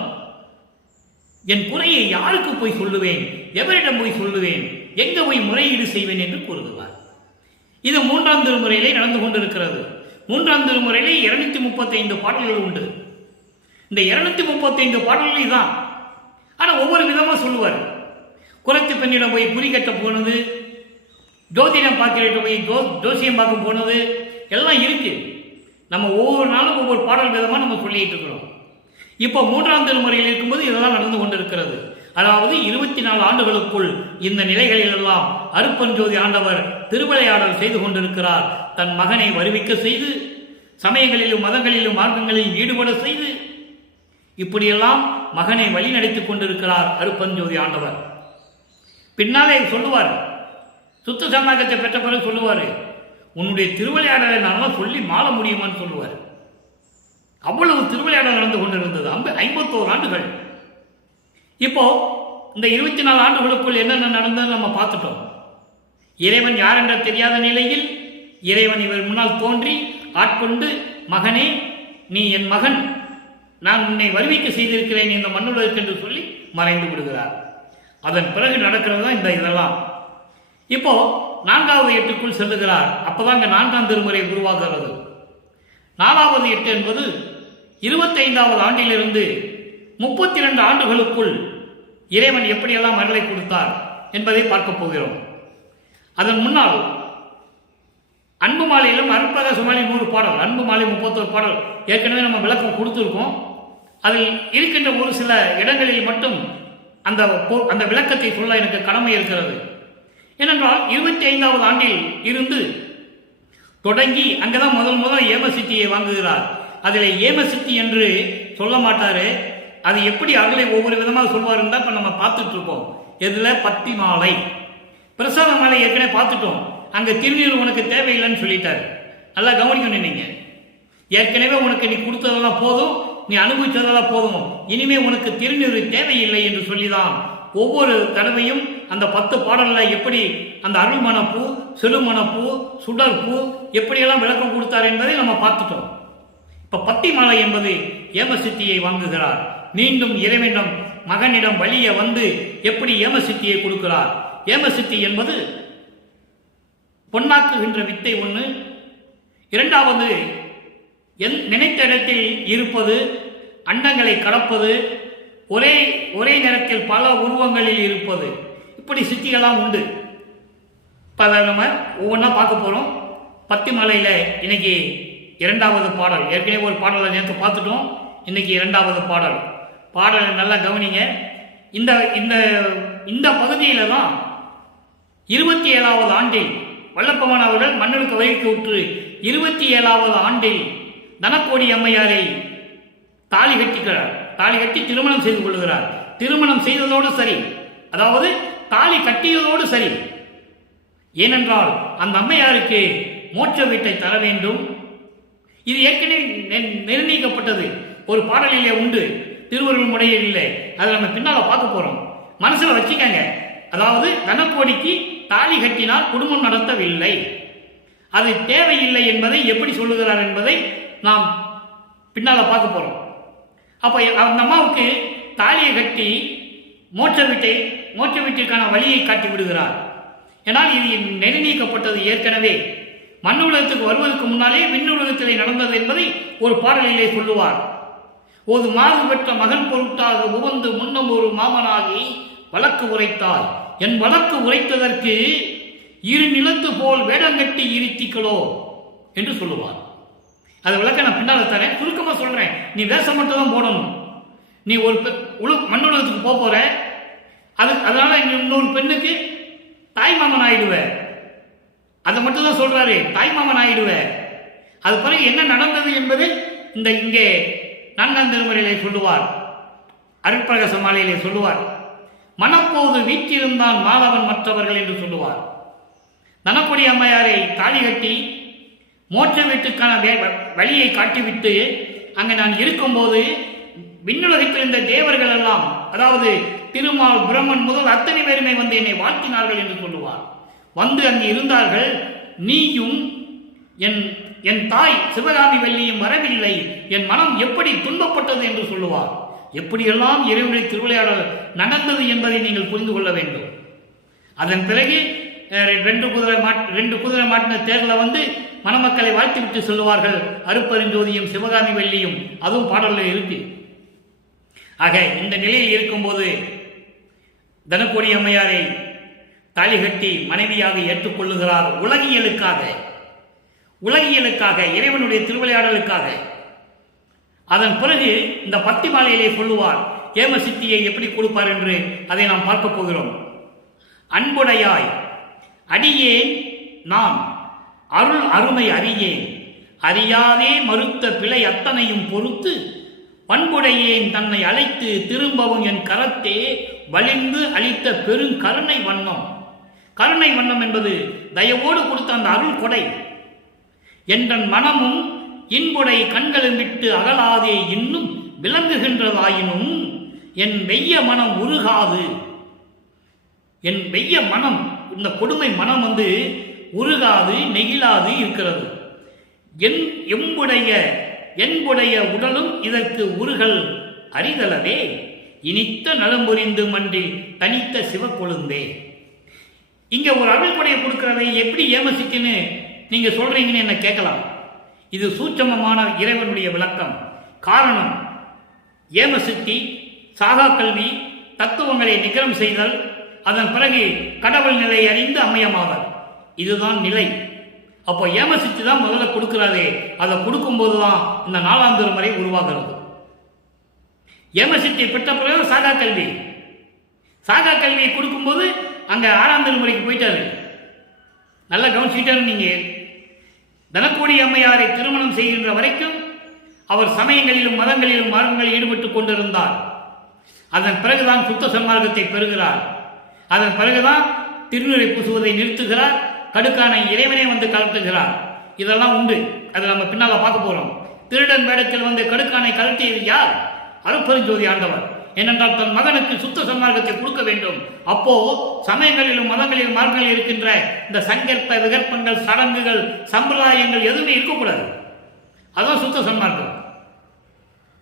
என் குறையை யாருக்கு போய் சொல்லுவேன், எவரிடம் போய் சொல்லுவேன், எங்க போய் முறையீடு செய்வேன் என்று கூறுகிறார். இது 3ஆம் திருமுறையிலே நடந்து கொண்டிருக்கிறது. 3ஆம் திருமுறையிலே 235 பாடல்கள் உண்டு. இந்த 235 பாடல்கள் தான். ஆனால் ஒவ்வொரு விதமாக சொல்லுவார். குறைத்து பெண்ணிடம் போய் குறி கட்ட போனது, ஜோதிடம் பார்க்கிற போய் ஜோசியம் பார்க்க போனது எல்லாம் இருக்கு. நம்ம ஒவ்வொரு நாளும் ஒவ்வொரு பாடல் விதமாக நம்ம சொல்லிட்டு இருக்கிறோம். இப்போ 3ஆம் திருமுறையில் இருக்கும்போது இதெல்லாம் நடந்து கொண்டிருக்கிறது. அதாவது 24 ஆண்டுகளுக்குள் இந்த நிலைகளில் எல்லாம் அருட்பெருஞ்சோதி ஆண்டவர் திருவிளையாடல் செய்து கொண்டிருக்கிறார். தன் மகனை வருவிக்க செய்து, சமயங்களிலும் மதங்களிலும் மார்க்கங்களிலும் ஈடுபட செய்து, இப்படியெல்லாம் மகனை வழி நடத்திக் கொண்டிருக்கிறார் அருட்பெருஞ்சோதி ஆண்டவர். பின்னாலே சொல்லுவார், சுத்த சமாகத்தை பெற்ற பிறகு சொல்லுவார், உன்னுடைய திருவிளையாடலை நான் சொல்லி மாள முடியுமான்னு சொல்லுவார். அவ்வளவு திருவிளையாடல் நடந்து கொண்டிருந்தது 51 ஆண்டுகள். இப்போ இந்த 24 ஆண்டுகளுக்குள் என்னென்ன நடந்தது நம்ம பார்த்துட்டோம். இறைவன் யார் என்ற தெரியாத நிலையில் இறைவன் இவர் முன்னால் தோன்றி ஆட்கொண்டு, மகனே நீ என் மகன், நான் உன்னை வருவிக்க செய்திருக்கிறேன் இந்த மண்ணுலகிற்கு என்று சொல்லி மறைந்து விடுகிறார். அதன் பிறகு நடக்கிறது தான் இந்த இதெல்லாம். இப்போ 4வது 8க்குள் செல்லுகிறார். அப்பதான் இங்க 4ஆம் திருமுறை உருவாகிறது. 4வது 8 என்பது 25வது ஆண்டிலிருந்து 32 ஆண்டுகளுக்குள் இறைவன் எப்படியெல்லாம் அருளை கொடுத்தார் என்பதை பார்க்க போகிறோம். அதன் முன்னால் அன்பு மாலையிலும் அருட்பிரகாச மாலை 100 பாடல், அன்பு மாலை 31 பாடல் ஏற்கனவே நம்ம விளக்கம் கொடுத்துருக்கோம். அதில் இருக்கின்ற ஒரு சில இடங்களில் மட்டும் அந்த விளக்கத்தை சொல்ல எனக்கு கடமை இருக்கிறது. ஏனென்றால் 25வது ஆண்டில் இருந்து தொடங்கி அங்கதான் முதல் ஏமசித்தியை வாங்குகிறார். அதில் ஏமசித்தி என்று சொல்ல மாட்டாரு. அது எப்படி அருளை ஒவ்வொரு விதமாக சொல்வாருன்னு தான் இப்ப நம்ம பார்த்துட்டு இருக்கோம். எதுல? பத்தி மாலை, பிரசாத மாலை ஏற்கனவே பார்த்துட்டோம். அங்க திருநீர் உனக்கு தேவையில்லைன்னு சொல்லிட்டாரு. நல்லா கவனிக்கணும். நீங்க ஏற்கனவே உனக்கு நீ கொடுத்ததெல்லாம் போதும், நீ அனுபவிச்சதெல்லாம் போதும், இனிமே உனக்கு திருநீர் தேவையில்லை என்று சொல்லிதான் ஒவ்வொரு தடவையும் அந்த 10 பாடல்ல எப்படி அந்த அருள்மணப்பூ, செழுமணப்பூ, சுடற்பூ எப்படியெல்லாம் விளக்கம் கொடுத்தார் என்பதை நம்ம பார்த்துட்டோம். இப்ப பத்தி மாலை என்பது ஏமசித்தியை வாங்குகிறார். மீண்டும் இறைவனிடம் மகனிடம் வழிய வந்து எப்படி ஏமசித்தியை கொடுக்கிறார். ஏமசித்தி என்பது பொன்னாக்குகின்ற வித்தை ஒன்று. 2வது நினைத்த இடத்தில் இருப்பது, அண்டங்களை கடப்பது, ஒரே நேரத்தில் பல உருவங்களில் இருப்பது, இப்படி சித்திகளாம் உண்டு. இப்போ அதை நம்ம ஒவ்வொன்றா பார்க்க போகிறோம். பத்தி மலையில் இன்னைக்கு 2வது பாடல். ஏற்கனவே ஒரு பாடலை நேற்று பார்த்துட்டோம். இன்னைக்கு 2வது பாடலை நல்லா கவனிங்க. இந்த இந்த பகுதியில் தான் 27வது ஆண்டில் வல்லப்பமான் அவர்கள் மன்னனுக்கு வயிற்று உற்று 27வது ஆண்டில் தனக்கோடி அம்மையாரை தாலி கட்டி திருமணம் செய்து கொள்கிறார். திருமணம் செய்ததோடு சரி, அதாவது தாலி கட்டியதோடு சரி. ஏனென்றால் அந்த அம்மையாருக்கு மோட்ச வீட்டை தர வேண்டும். இது ஏற்கனவே நிர்ணயிக்கப்பட்டது. ஒரு பாடலிலே உண்டு, திருவருள் முறையில் இல்லை. அதை நம்ம பின்னால பார்க்க போறோம். மனசுல வச்சுக்கங்க. அதாவது தனக்கோடிக்கு தாலி கட்டினால் குடும்பம் நடத்தவில்லை, அது தேவையில்லை என்பதை எப்படி சொல்லுகிறார் என்பதை நாம் பின்னால பார்க்க போறோம். அப்ப அந்த அம்மாவுக்கு தாலியை கட்டி மோட்ச வீட்டிற்கான வழியை காட்டி விடுகிறார். ஏனால் இது நெறிநீக்கப்பட்டது ஏற்கனவே மண்ணுலகத்துக்கு வருவதற்கு முன்னாலே விண்ணுலகத்திலே நடந்தது என்பதை ஒரு பாடலிலே சொல்லுவார். ஒரு மாறு பெற்ற மகன் பொருட்டாக உவந்து முன்னம் ஒரு மாமனாகி வழக்கு உரைத்தார், என் வழக்கு உரைத்ததற்கு இரு நிலத்து போல் வேடங்கட்டி இருத்திகளோ என்று சொல்லுவார். அதை விளக்க நான் பின்னால் தரேன், சுருக்கமா சொல்றேன். நீ வேஷம் மட்டும் தான் போடணும். நீ ஒரு மண்ணுலகத்துக்கு போற, அதனால இன்னொரு பெண்ணுக்கு தாய்மாமன் ஆயிடுவ. அதை மட்டும் தான் சொல்றாரு, தாய்மாமன் ஆயிடுவ. அது பிறகு என்ன நடந்தது என்பது இங்கே 4ஆம் திருமுறையிலே சொல்லுவார், அருட்பிரகாச மாலையிலே சொல்லுவார். மனப்போது வீட்டிலிருந்தான் மாதவன் மற்றவர்கள் என்று சொல்லுவார். தனக்குடி அம்மையாரை தாலி கட்டி மோட்ச வீட்டுக்கான வழியை காட்டிவிட்டு அங்கே நான் இருக்கும்போது விண்ணுலகத்தில் இருந்த தேவர்கள் எல்லாம், அதாவது திருமால் பிரம்மன் முதல் அத்தனை பேருமே வந்து என்னை வாழ்த்தினார்கள் என்று சொல்லுவார். வந்து அங்கே இருந்தார்கள். நீயும் என் தாய் சிவகாமி வள்ளியும் வரவில்லை, என் மனம் எப்படி துன்பப்பட்டது என்று சொல்லுவார். எப்படியெல்லாம் இறைவனுடைய திருவிளையாடல் நடந்தது என்பதை நீங்கள் புரிந்து கொள்ள வேண்டும். அதன் பிறகு 2 குதிரை மாட்டின தேர்ல வந்து மணமக்களை வாழ்த்திவிட்டு சொல்லுவார்கள், அருப்பெருஞ்சோதியும் சிவகாமி வள்ளியும். அதுவும் பாடல்ல இருக்கு. ஆக இந்த நிலையில் இருக்கும்போது தனக்கோடி அம்மையாரை தாலி கட்டி மனைவியாக ஏற்றுக்கொள்ளுகிறார். உலகியலுக்காக இறைவனுடைய திருவிளையாடலுக்காக. அதன் பிறகு இந்த பத்தி மாலையிலே சொல்லுவார் ஏம சித்தியை எப்படி கொடுப்பார் என்று அதை நாம் பார்க்க போகிறோம். அன்புடையாய் அடியேன் நான் அருள் அருமை அறியேன், அறியாதே மறுத்த பிழை அத்தனையும் பொறுத்து பண்புடையேன் தன்னை அழைத்து திரும்பவும் என் கரத்தே வலிந்து அளித்த பெருங்கருணை வண்ணம். கருணை வண்ணம் என்பது தயவோடு கொடுத்த அந்த அருள் கொடை. என்றன் மனமும் இன்புடை கண்களும் விட்டு அகலாதே இன்னும் விளங்குகின்றதாயினும் என் வெய்ய மனம் உருகாது. என் வெய்ய மனம், இந்த கொடுமை மனம் வந்து உருகாது நெகிழாது இருக்கிறது. என்புடைய உடலும் இதற்கு உருகல் அறிதலவே இனித்த நலம்புரிந்து மன்றில் தனித்த சிவக்கொழுந்தே. இங்க ஒரு அருள் கொடையை கொடுக்கிறதை எப்படி ஏமசிக்குன்னு நீங்க சொல்றீங்கன்னு என்ன கேட்கலாம். இது சூட்சமமான இறைவனுடைய விளக்கம். காரணம், ஏமசித்தி சாகா கல்வி தத்துவங்களை நிகரம் செய்தல், அதன் பிறகு கடவுள் நிலை அறிந்து அம்மையமாவர். இதுதான் நிலை. அப்போ ஏமசித்தி தான் முதல்ல கொடுக்கிறாரே, அதை கொடுக்கும்போது தான் இந்த 4ஆம் திருமுறை உருவாகிறது. ஏமசித்தி பெற்ற பிறகு சாகா கல்வியை கொடுக்கும்போது அங்க 6ஆம் திருமுறைக்கு போயிட்டாரு. நல்லா கவனிச்சுட்டாரு. நீங்க தனக்கோடி அம்மையாரை திருமணம் செய்கின்ற வரைக்கும் அவர் சமயங்களிலும் மதங்களிலும் மார்க்கங்களில் ஈடுபட்டுக் கொண்டிருந்தார். அதன் பிறகுதான் சுத்த சன்மார்க்கத்தை பெறுகிறார். அதன் பிறகுதான் திருநீரை பூசுவதை நிறுத்துகிறார். கடுக்கானை இறைவனே வந்து கலட்டுகிறார். இதெல்லாம் உண்டு. அதை நம்ம பின்னால பார்க்க போறோம். திருடன் வேடத்தில் வந்து கடுக்கானை கலட்டியது யார்? அருப்பெருஞ்சோதி ஆண்டவர். ஏனென்றால் தன் மகனுக்கு சுத்த சன்மார்க்கத்தை கொடுக்க வேண்டும். அப்போ சமயங்களிலும் மதங்களிலும் மார்க்கங்களில் இருக்கின்ற இந்த சங்கற்ப விகற்பங்கள் சடங்குகள் சம்பிரதாயங்கள் எதுவுமே இருக்கக்கூடாது. அதுதான் சுத்த சன்மார்க்கம்.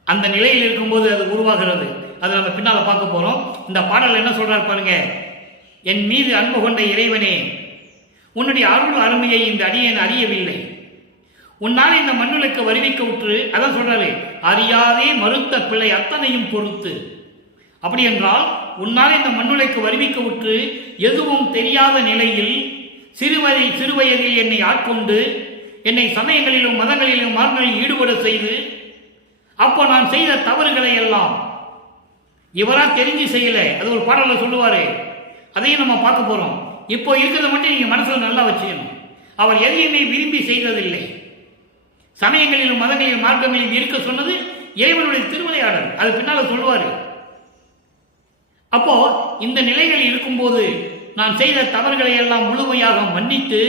அந்த நிலையில் இருக்கும்போது அது உருவாகிறது. அதை நம்ம பின்னால பார்க்க போறோம். இந்த பாடல் என்ன சொல்றாரு பாருங்க. என் மீது அன்பு கொண்ட இறைவனே, உன்னுடைய அருள் அருமையை இந்த அடியேன் அறியவில்லை. உன்னால் இந்த மண்ணுலக்கு வருவிக்க உற்று, அதான் சொல்றாரு, அறியாதே மறுத்த பிழை அத்தனையும் பொறுத்து. அப்படி என்றால் உன்னால் இந்த மண்ணுலக்கு வருவிக்க உற்று எதுவும் தெரியாத நிலையில் சிறுவயதில் என்னை ஆட்கொண்டு என்னை சமயங்களிலும் மதங்களிலும் மார்க்கங்களில் ஈடுபட செய்து, அப்போ நான் செய்த தவறுகளை எல்லாம் இவரா தெரிஞ்சு செய்யல. அது ஒரு பாடல சொல்லுவாரு. அதையும் நம்ம பார்க்க போறோம். இப்போ இருக்கிறத மட்டும் நீங்க மனசுல நல்லா வச்சுக்கணும். அவர் எதையுமே விரும்பி செய்ததில்லை. சமயங்களிலும் மதங்களிலும் மார்க்கங்களிலும் இருக்க சொன்னது இறைவனுடைய திருவிளையாடல். அது பின்னால சொல்லுவாரு. அப்போ இந்த நிலைகள் இருக்கும்போது நான் செய்த தவறுகளை எல்லாம் முழுமையாக மன்னித்து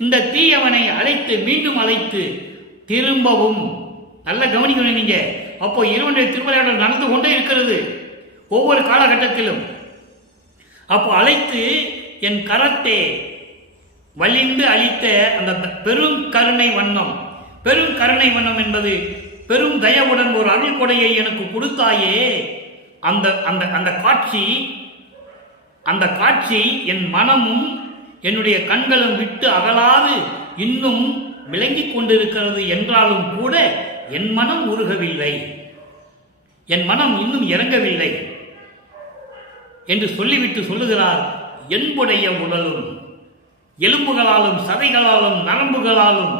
இந்த தீயவனை மீண்டும் அழைத்து திரும்பவும், நல்ல கவனிக்கணும் நீங்க. அப்போ இறைவனுடைய திருவிளையாடல் நடந்து கொண்டே இருக்கிறது ஒவ்வொரு காலகட்டத்திலும். அப்போ அழைத்து என் கரத்தே வலிந்து அளித்த அந்த பெரும் கருணை வண்ணம். பெரும் கருணை வண்ணம் என்பது பெரும் தயவுடன் ஒரு அருள் கொடையை எனக்கு கொடுத்தாயே. அந்த அந்த அந்த காட்சி அந்த காட்சி என் மனமும் என்னுடைய கண்களும் விட்டு அகலாது இன்னும் விளங்கிக் கொண்டிருக்கிறது என்றாலும் கூட என் மனம் உருகவில்லை, என் மனம் இன்னும் இறங்கவில்லை என்று சொல்லிவிட்டு சொல்லுகிறார், என்புடைய உடலும் எலும்புகளாலும் சதைகளாலும் நரம்புகளாலும்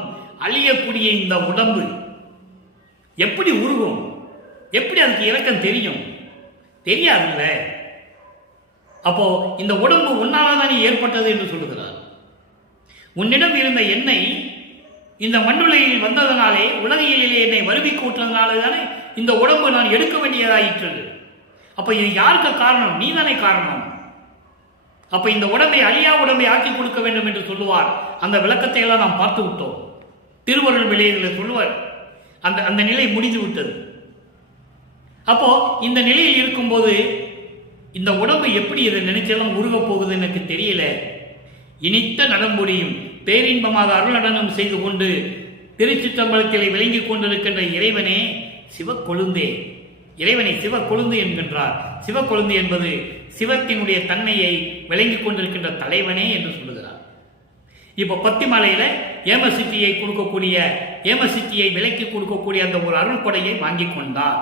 அழியக்கூடிய இந்த உடம்பு எப்படி உருகும்? எப்படி அதுக்கு இலக்கம் தெரியும்? தெரியாதுல்ல. அப்போ இந்த உடம்பு உன்னால்தானே ஏற்பட்டது என்று சொல்லுகிறார். உன்னிடம் இருந்த எண்ணெய் இந்த மண்ணுலையில் வந்ததனாலே, உலகியலிலே என்னை வருவி கூட்டுறதுனாலே தானே இந்த உடம்பு நான் எடுக்க வேண்டியதாயிற்றது. அப்ப இது யாருக்கு காரணம்? நீதானே காரணம். அப்ப இந்த உடம்பை அழியா உடம்பை ஆக்கி கொடுக்க வேண்டும் என்று சொல்லுவார். அந்த விளக்கத்தை எல்லாம் நாம் பார்த்து விட்டோம். திருவருள் விலையில் சொல்லுவார். அந்த அந்த நிலை முடிந்து விட்டது. அப்போ இந்த நிலையில் இருக்கும்போது இந்த உடம்பு எப்படி இதை நினைச்செல்லாம் உருக போகுது எனக்கு தெரியல. இனித்த நடம்புடியும் பேரின்பமாக அருள் நடனம் செய்து கொண்டு திருச்சிற்றம்பலத்திலே விளங்கிக் கொண்டிருக்கின்ற இறைவனே சிவக்கொழுந்தே, இறைவனை சிவக்கொழுந்து என்கின்றார். சிவக்கொழுந்து என்பது சிவத்தினுடைய தன்மையை விளங்கிக் கொண்டிருக்கின்ற தலைவனே என்று சொல்லுகிறார். இப்ப பத்திமலையில ஏமசித்தியை கொடுக்கக்கூடிய, ஏமசித்தியை விலைக்கு கொடுக்கக்கூடிய அந்த ஒரு அருள் கொடையை வாங்கி கொண்டார்.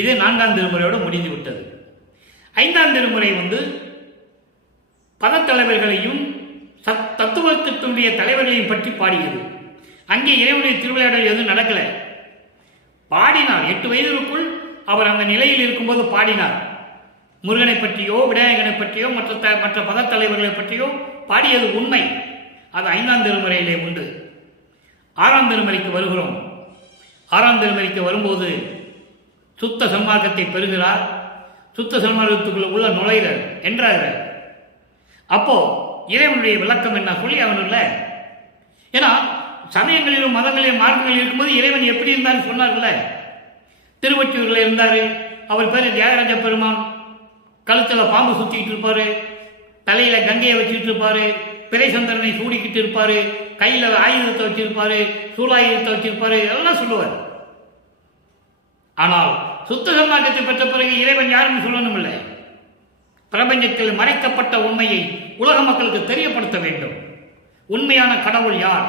இது 4ஆம் திருமுறையோடு முடிந்து விட்டது. 5ஆம் திருமுறை பதத்தலைவர்களையும் தத்துவத்தினுடைய தலைவர்களையும் பற்றி பாடியது. அங்கே இறைவனுடைய திருவிளையாடல் எதுவும் நடக்கல. பாடினார். 8 வயதிற்குள் அவர் அந்த நிலையில் இருக்கும்போது பாடினார். முருகனை பற்றியோ விநாயகனை பற்றியோ மற்ற பதத்தலைவர்களை பற்றியோ பாடியது உண்மை. அது 5ஆம் திருமுறையிலே உண்டு. 6ஆம் திருமுறைக்கு வருகிறோம். 6ஆம் திருமுறைக்கு வரும்போது சுத்த சன்மார்க்கத்தை பெறுகிறார். சுத்த சன்மார்க்கத்துக்குள்ள உள்ள நுழைகிறார் என்றார்கள். அப்போ இறைவனுடைய விளக்கம் என்ன சொல்லி அவனுள்ள, ஏன்னா சமயங்களிலும் மதங்களிலும் மார்க்கங்களில் இருக்கும்போது இறைவன் எப்படி இருந்தார் சொன்னார்ல. திருவொற்றியூரில் இருந்தாரு. அவர் பேரு தியாகராஜ பெருமான். கழுத்துல பாம்பு சுத்திட்டு இருப்பாரு, தலையில கங்கையை வச்சுட்டு இருப்பாரு, பிறைசந்திரனை சூடிக்கிட்டு இருப்பாரு, கையில ஆயுதத்தை வச்சிருப்பாரு, சூலாயுதத்தை வச்சிருப்பாரு, எல்லாம் சொல்லுவார். ஆனால் சுத்த சன்மார்க்கத்தை பெற்ற பிறகு இறைவன் யாருன்னு சொல்லணும் இல்லை. பிரபஞ்சத்தில் மறைக்கப்பட்ட உண்மையை உலக மக்களுக்கு தெரியப்படுத்த வேண்டும். உண்மையான கடவுள் யார்,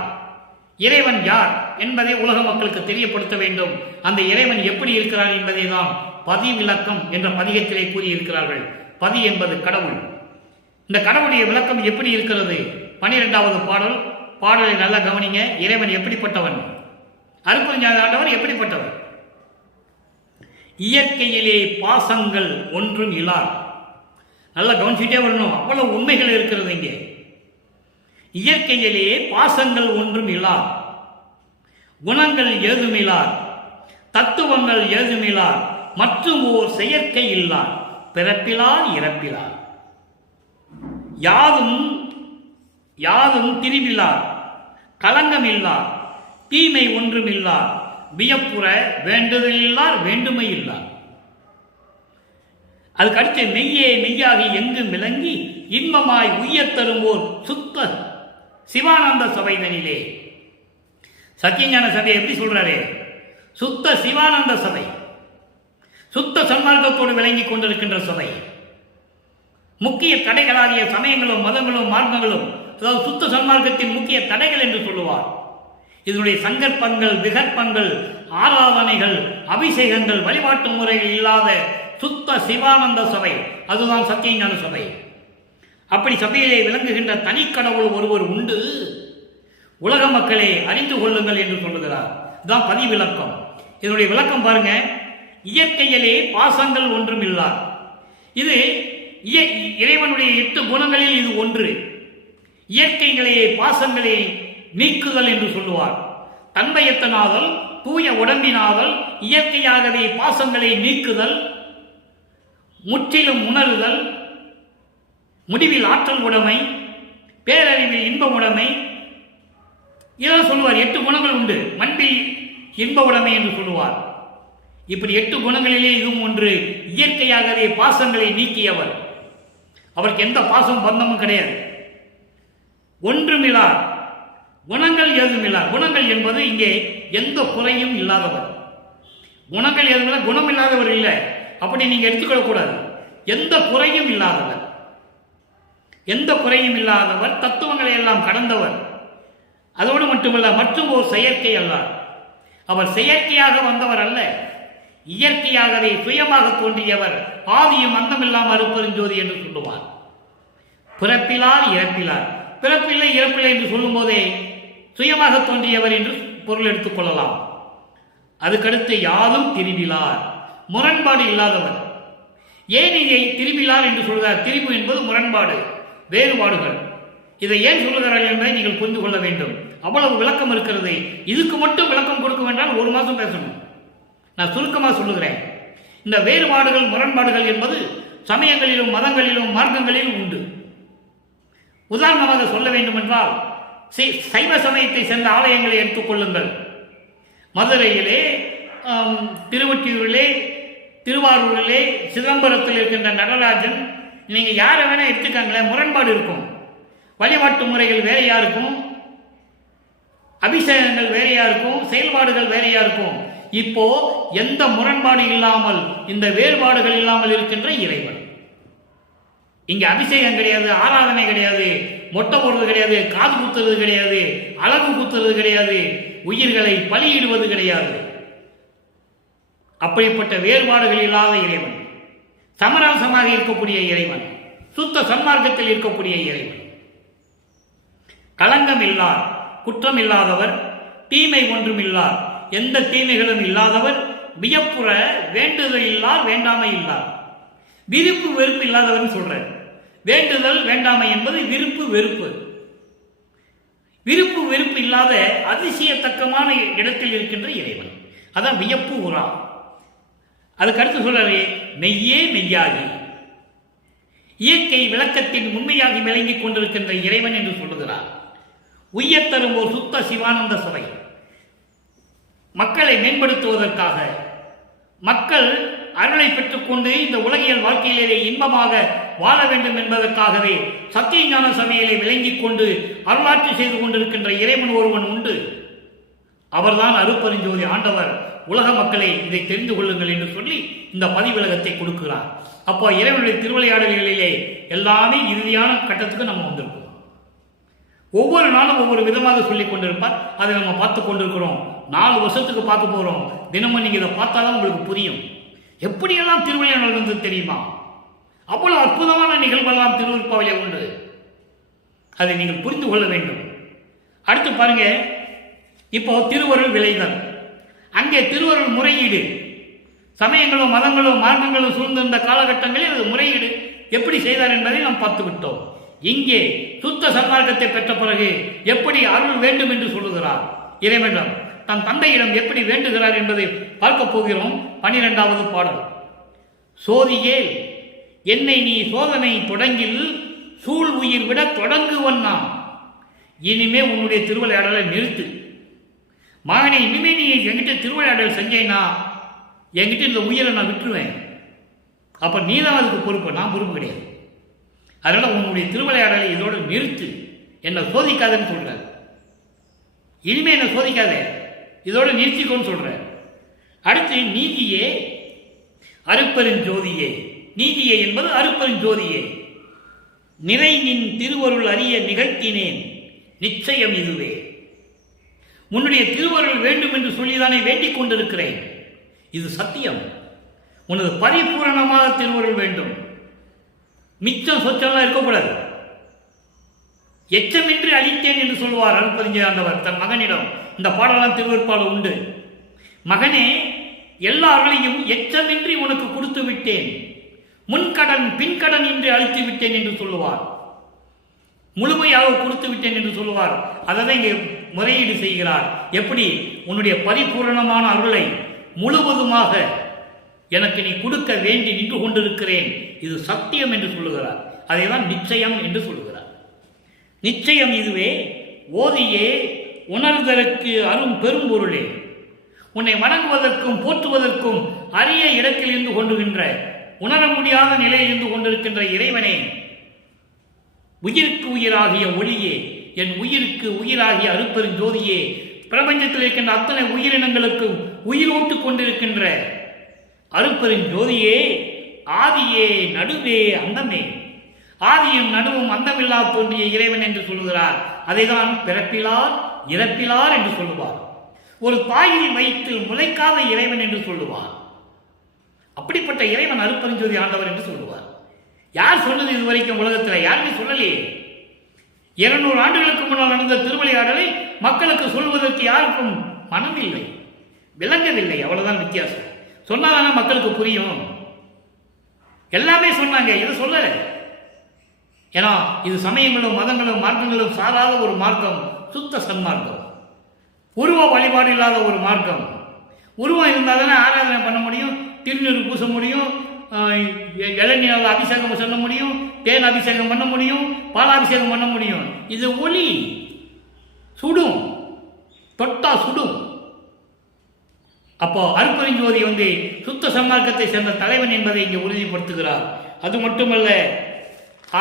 இறைவன் யார் என்பதை உலக மக்களுக்கு தெரியப்படுத்த வேண்டும். அந்த இறைவன் எப்படி இருக்கிறார் என்பதை தான் பதி விளக்கம் என்ற பதிகத்திலே கூறியிருக்கிறார்கள். பதி என்பது கடவுள். இந்த கடவுளுடைய விளக்கம் எப்படி இருக்கிறது? 12வது பாடல். பாடலை நல்லா கவனிங்க. இறைவன் எப்படிப்பட்டவன்? அருட்பெருஞ்சாத ஆண்டவர் எப்படிப்பட்டவன்? இயற்கையிலே பாசங்கள் ஒன்றும் இல்லார். நல்லா கவனிச்சுட்டே வரணும். அவ்வளவு உண்மைகள் இருக்கிறது இங்கே. இயற்கையிலே பாசங்கள் ஒன்றும் இல்லார், குணங்கள் ஏதுமில்லார், தத்துவங்கள் ஏதுமில்லார், மற்றும் ஓர் செயற்கை இல்லார், பிறப்பிலார் இறப்பிலார், யாதும் யாதும் திரிவிலார், களங்கமில்லார், தீமை ஒன்றுமில்லார், வியப்புற வேண்டுதலில்லார், வேண்டுமை இல்லார். அதுக்கடுத்து மெய்யே மெய்யாகி எங்கும் விளங்கி இன்பமாய் உய்யத் தரும்போர் சுத்த சிவானந்த சபைதனிலே. சத்தியஞான சபை எப்படி சொல்றாரு? சுத்த சிவானந்த சபை, சுத்த சன்மார்க்கத்தோடு விளங்கிக் கொண்டிருக்கின்ற சபை. முக்கிய தடைகளாகிய சமயங்களும் மதங்களும் மார்க்கங்களும், அதாவது சுத்த சன்மார்க்கத்தின் முக்கிய தடைகள் என்று சொல்லுவார். இதனுடைய சங்கற்பங்கள், விகற்பங்கள், ஆராதனைகள், அபிஷேகங்கள், வழிபாட்டு முறைகள் இல்லாத சுத்த சிவானந்த சபை, அதுதான் சத்தியஞான சபை. அப்படி சபையிலே விளங்குகின்ற தனிக்கடவுள் ஒருவர் உண்டு, உலக மக்களே அறிந்து கொள்ளுங்கள் என்று சொல்லுகிறார். இதுதான் பதி விளக்கம். இதனுடைய விளக்கம் பாருங்க. இயற்கையிலே பாசங்கள் ஒன்றும் இல்லார். இது இறைவனுடைய 8 குணங்களில் இது ஒன்று. இயற்கைகளே பாசங்களை நீக்குதல் என்று சொல்லுவார். தன்மையத்தனாதல், தூய உடம்பினாதல், இயற்கையாகவே பாசங்களை நீக்குதல், முற்றிலும் உணருதல், முடிவில் ஆற்றல் உடைமை, பேரறிவில் இன்ப உடைமை, இதெல்லாம் சொல்லுவார். 8 குணங்கள் உண்டு. மண்பில் இன்ப உடைமை என்று சொல்லுவார். இப்படி 8 குணங்களிலே இதுவும் ஒன்று. இயற்கையாகவே பாசங்களை நீக்கியவர். அவருக்கு எந்த பாசம் பந்தமும் கிடையாது. ஒன்றுமில்லார், குணங்கள் ஏதுமில்லார். குணங்கள் என்பது இங்கே எந்த குறையும் இல்லாதவர். குணங்கள் ஏதுமில்ல, குணம் இல்லாதவர் இல்லை, அப்படி நீங்க எடுத்துக்கொள்ளக்கூடாது. எந்த குறையும் இல்லாதவர், எந்த குறையும் இல்லாதவர், தத்துவங்களை எல்லாம் கடந்தவர். அதோடு மட்டுமல்ல, மற்றும் ஒரு செயற்கை அல்லார். அவர் செயற்கையாக வந்தவர் அல்ல, இயற்கையாகவே சுயமாக தோன்றியவர். ஆதியும் அந்தமில்லாமல் அருட்பெருஞ்சோதி என்று சொல்லுவார். பிறப்பிலார் இறப்பிலார். பிறப்பில்லை இறப்பில்லை என்று சொல்லும் போதே சுயமாக தோன்றியவர் என்று பொருள் எடுத்துக் கொள்ளலாம். அதுக்கடுத்து யாரும் திரிபிலார், முரண்பாடு இல்லாதவர். ஏன் இதை திரிபிலார் என்று சொல்கிறார்? திரிபு என்பது முரண்பாடு, வேறுபாடுகள். இதை ஏன் சொல்லுகிறார்கள் என்பதை நீங்கள் புரிந்து கொள்ள வேண்டும். அவ்வளவு விளக்கம் இருக்கிறது. இதுக்கு மட்டும் விளக்கம் கொடுக்க வேண்டாம், ஒரு மாதம் பேசணும். நான் சுருக்கமாக சொல்லுகிறேன். இந்த வேறுபாடுகள் முரண்பாடுகள் என்பது சமயங்களிலும் மதங்களிலும் மார்க்கங்களிலும் உண்டு. உதாரணமாக சொல்ல வேண்டும் என்றால், சைவ சமயத்தை சேர்ந்த ஆலயங்களை எடுத்துக்கொள்ளுங்கள். மதுரையிலே, திருவொற்றியூரிலே, திருவாரூரிலே, சிதம்பரத்தில் இருக்கின்ற நடராஜன், நீங்க யாரை வேணா எடுத்துக்காங்களேன், முரண்பாடு இருக்கும். வழிபாட்டு முறைகள் வேறையா இருக்கும், அபிஷேகங்கள் வேறையா இருக்கும், செயல்பாடுகள் வேறையா இருக்கும். இப்போ எந்த முரண்பாடு இல்லாமல், இந்த வேறுபாடுகள் இல்லாமல் இருக்கின்ற இறைவன். இங்க அபிஷேகம் கிடையாது, ஆராதனை கிடையாது, மொட்டை போடுறது கிடையாது, காது குத்துறது கிடையாது, அழகு குத்துறது கிடையாது, உயிர்களை பலியிடுவது கிடையாது. அப்படிப்பட்ட வேறுபாடுகள் இல்லாத இறைவன், சமரசமாக இருக்கக்கூடிய இறைவன், சுத்த சன்மார்க்கத்தில் இருக்கக்கூடிய இறைவன், களங்கம் இல்லார், குற்றம் இல்லாதவர், தீமை ஒன்றும் இல்லார், எந்த தீமைகளும் இல்லாதவர், வியப்புற வேண்டுதல் இல்லார், வேண்டாமை இல்லார், விருப்பு வெறுப்பு இல்லாதவர் சொல்ற. வேண்டுதல் வேண்டாமை என்பது விருப்பு வெறுப்பு. விருப்பு வெறுப்பு இல்லாத அதிசயத்தக்கமான இடத்தில் இருக்கின்ற இறைவன், அதான் வியப்பு உரா. அதுக்கு அடுத்து சொல்றாரு, மெய்யே மெய்யாகி, இயற்கை விளக்கத்தின் உண்மையாகி விளங்கிக் கொண்டிருக்கின்ற இறைவன் என்று சொல்லுகிறார். உய்யத்தரும் ஒரு சுத்த சிவானந்த சபை, மக்களை மேம்படுத்துவதற்காக, மக்கள் அருளை பெற்றுக்கொண்டு இந்த உலகியல் வாழ்க்கையிலே இன்பமாக வாழ வேண்டும் என்பதற்காகவே சத்திய ஞான சபையிலே விளங்கிக் கொண்டு அருளாட்சி செய்து கொண்டிருக்கின்ற இறைவன் ஒருவன் உண்டு. அவர்தான் அருட்பெருஞ்சோதி ஆண்டவர். உலக மக்களை இதை தெரிந்து கொள்ளுங்கள் என்று சொல்லி இந்த பதிவிலகத்தை கொடுக்கிறார். அப்போ இறைவனுடைய திருவிளையாடல்களிலே எல்லாமே இறுதியான கட்டத்துக்கு நம்ம வந்திருக்கோம். ஒவ்வொரு நாளும் ஒவ்வொரு விதமாக சொல்லிக் கொண்டிருப்பார். அதை நம்ம பார்த்து கொண்டிருக்கிறோம். 4 வருஷத்துக்கு பார்க்க போறோம். தினமும் நீங்க இதை பார்த்தாதான் உங்களுக்கு புரியும். எப்படியெல்லாம் திருவிழா நடந்தது தெரியுமா? அவ்வளவு அற்புதமான நிகழ்வெல்லாம் திருவிற்பாவிலே உண்டு. அதை நீங்கள் புரிந்து கொள்ள வேண்டும். அடுத்து பாருங்க, இப்போ திருவருள் விளைதல், அங்கே திருவருள் முறையீடு. சமயங்களும் மதங்களும் மார்க்கங்களும் சூழ்ந்திருந்த காலகட்டங்களில் அது முறையீடு எப்படி செய்தார் என்பதை நாம் பார்த்து விட்டோம். இங்கே சுத்த சன்மார்க்கத்தை பெற்ற பிறகு எப்படி அருள் வேண்டும் என்று சொல்லுகிறார் இறைவனிடம், தன் தந்தையிடம் எப்படி வேண்டுகிறார் என்பதை பார்க்க போகிறோம். 12வது பாடல். சோதியே என்னை நீ சோதனை தொடங்கில் சூழ் உயிர் விட தொடங்குவன் நாம். இனிமே உன்னுடைய திருவிளையாடலை நிறுத்து மகனை. இனிமே நீ என்கிட்ட திருவிளையாடல் செஞ்சேன்னா என்கிட்ட இந்த உயிரை நான் விட்டுருவேன். அப்ப நீதான் அதுக்கு பொறுப்பு, நான் பொறுப்பு கிடையாது. அதனால உன்னுடைய திருவிளையாடலை இதோடு நிறுத்து, என்னை சோதிக்காதன்னு சொல்ற. இனிமே என்னை சோதிக்காத, இதோடு நிறுத்திக்கோன்னு சொல்ற. அடுத்து நீதியே அருட்பெருஞ்சோதியே. நீதியே என்பது அருட்பெருஞ்சோதியே. நிறை நின் திருவருள் அறிய நிகழ்த்தினேன் நிச்சயம் இதுவே. உன்னுடைய திருவருள் வேண்டும் என்று சொல்லிதானே வேண்டிக் கொண்டிருக்கிறேன். இது சத்தியம். உனது பரிபூரணமாக திருவருள் வேண்டும். மிச்சம் சொச்சம்லாம் இருக்கக்கூடாது. எச்சமின்றி அளித்தேன் என்று சொல்வார் அருட்பெருஞ்சாண்டவர் தன் மகனிடம். இந்த பாடலாம் திருவருட்பாடு உண்டு. மகனே, எல்லா அருளையும் எச்சமின்றி உனக்கு கொடுத்து விட்டேன், முன்கடன் பின்கடன் இன்றி அழித்து விட்டேன் என்று சொல்லுவார். முழுமையாக கொடுத்து விட்டேன் என்று சொல்லுவார். அதை தான் இங்கே முறையீடு செய்கிறார். எப்படி? உன்னுடைய பரிபூரணமான அருளை முழுவதுமாக எனக்கு நீ கொடுக்க வேண்டி நின்று கொண்டிருக்கிறேன். இது சத்தியம் என்று சொல்லுகிறார். அதைதான் நிச்சயம் என்று சொல்லுகிறார். நிச்சயம் இதுவே. ஓதியே உணர்தற்கு அரும் பெரும்பொருளே. உன்னை வணங்குவதற்கும் போற்றுவதற்கும் அரிய இடத்தில் இருந்து கொண்டுகின்ற, உணர முடியாத நிலையில் இருந்து கொண்டிருக்கின்ற இறைவனே, உயிருக்கு உயிராகிய ஒளியே, என் உயிருக்கு உயிராகிய அருட்பெருஞ்சோதியே, பிரபஞ்சத்தில் இருக்கின்ற அத்தனை உயிரினங்களுக்கும் உயிரோட்டு கொண்டிருக்கின்ற அருட்பெருஞ்சோதியே, ஆதியே நடுவே அந்தமே. ஆதியும் நடுவும் அந்தமில்லா தோன்றிய இறைவன் என்று சொல்லுகிறார். அதைதான் பிறப்பிலார் இறப்பிலார் என்று சொல்லுவார். ஒரு தாயில் வைத்து முளைக்காத இறைவன் என்று சொல்லுவார். அப்படிப்பட்ட இறைவன் அருட்பெருஞ்சோதி ஆண்டவர் என்று சொல்லுவார். யார் சொன்னது இதுவரைக்கும் உலகத்தில்? யாருமே சொல்லலையே. 200 ஆண்டுகளுக்கு முன்னால் நடந்த திருவிளையாடலை மக்களுக்கு சொல்வதற்கு யாருக்கும் மனமில்லை, விளங்கவில்லை. அவ்வளவுதான் வித்தியாசம். சொன்னாதானே மக்களுக்கு புரியும். எல்லாமே சொன்னாங்க, இது சொல்லலை. ஏன்னா இது சமயங்களும் மதங்களும் மார்க்கங்களும் சாராத ஒரு மார்க்கம், சுத்த சன்மார்க்கம், உருவ வழிபாடு இல்லாத ஒரு மார்க்கம். உருவம் இருந்தால் தானே ஆராதனை பண்ண முடியும், திருநீர் பூச முடியும், இளநீர் அபிஷேகம் சொல்ல முடியும், தேன் அபிஷேகம் பண்ண முடியும், பாலாபிஷேகம் பண்ண முடியும். இது ஒளி, சுடும், தொட்டா சுடும். அப்போ அருட்பெருஞ்சோதி சுத்த சன்மார்க்கத்தை சேர்ந்த தலைவன் என்பதை இங்கே உறுதிப்படுத்துகிறார். அது மட்டுமல்ல,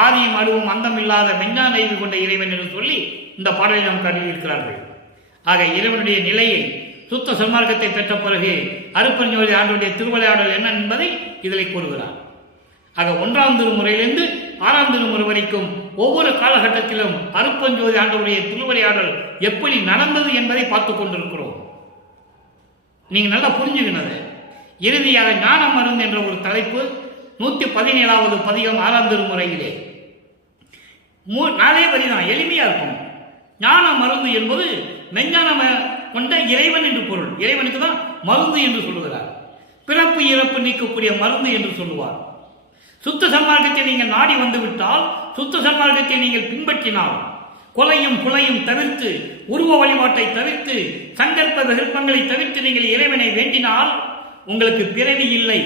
ஆதியும் அருவும் அந்தம் இல்லாத மெஞ்ஞான அறிவு கொண்ட இறைவன் என்று சொல்லி இந்த பாடலை நாம் கருதியிருக்கிறார்கள். ஆக இறைவனுடைய நிலையை, சுத்த சன்மார்க்கத்தை பெற்ற பிறகு அருட்பெருஞ்சோதி ஆண்டவருடைய திருவிளையாடல் என்ன என்பதை இதில் கூறுகிறார். ஆக 1ஆம் திருமுறையிலிருந்து 6ஆம் திருமுறை வரைக்கும் ஒவ்வொரு காலகட்டத்திலும் அருட்பெருஞ்சோதி ஆண்டவருடைய திருவிளையாடல் எப்படி நடந்தது என்பதை பார்த்து கொண்டிருக்கிறோம். நீங்க நல்லா புரிஞ்சுக்கினது. இறுதியாக ஞான மருந்து என்ற ஒரு தலைப்பு 117வது பதிகம் 6ஆம் திருமுறையிலே 4 வரிதான், எளிமையா இருக்கும். ஞான மருந்து என்பது மெஞ்ஞான கொண்ட இறைவன் என்று பொருள். இறைவனுக்கு தான் மருந்து என்று சொல்லுகிறார். பிறப்பு இறப்பு நீக்கக்கூடிய மருந்து என்று சொல்லுவார். சுத்த சன்மார்க்கத்தை நீங்கள் நாடி வந்து விட்டால், சுத்த சன்மார்க்கத்தை நீங்கள் பின்பற்றினால், கொலையும் குலையும் தவிர்த்து, உருவ வழிபாட்டை தவிர்த்து, சங்கல்ப விகல்பங்களை தவிர்த்து நீங்கள் இறைவனை வேண்டினால் உங்களுக்கு பிறவி இல்லை.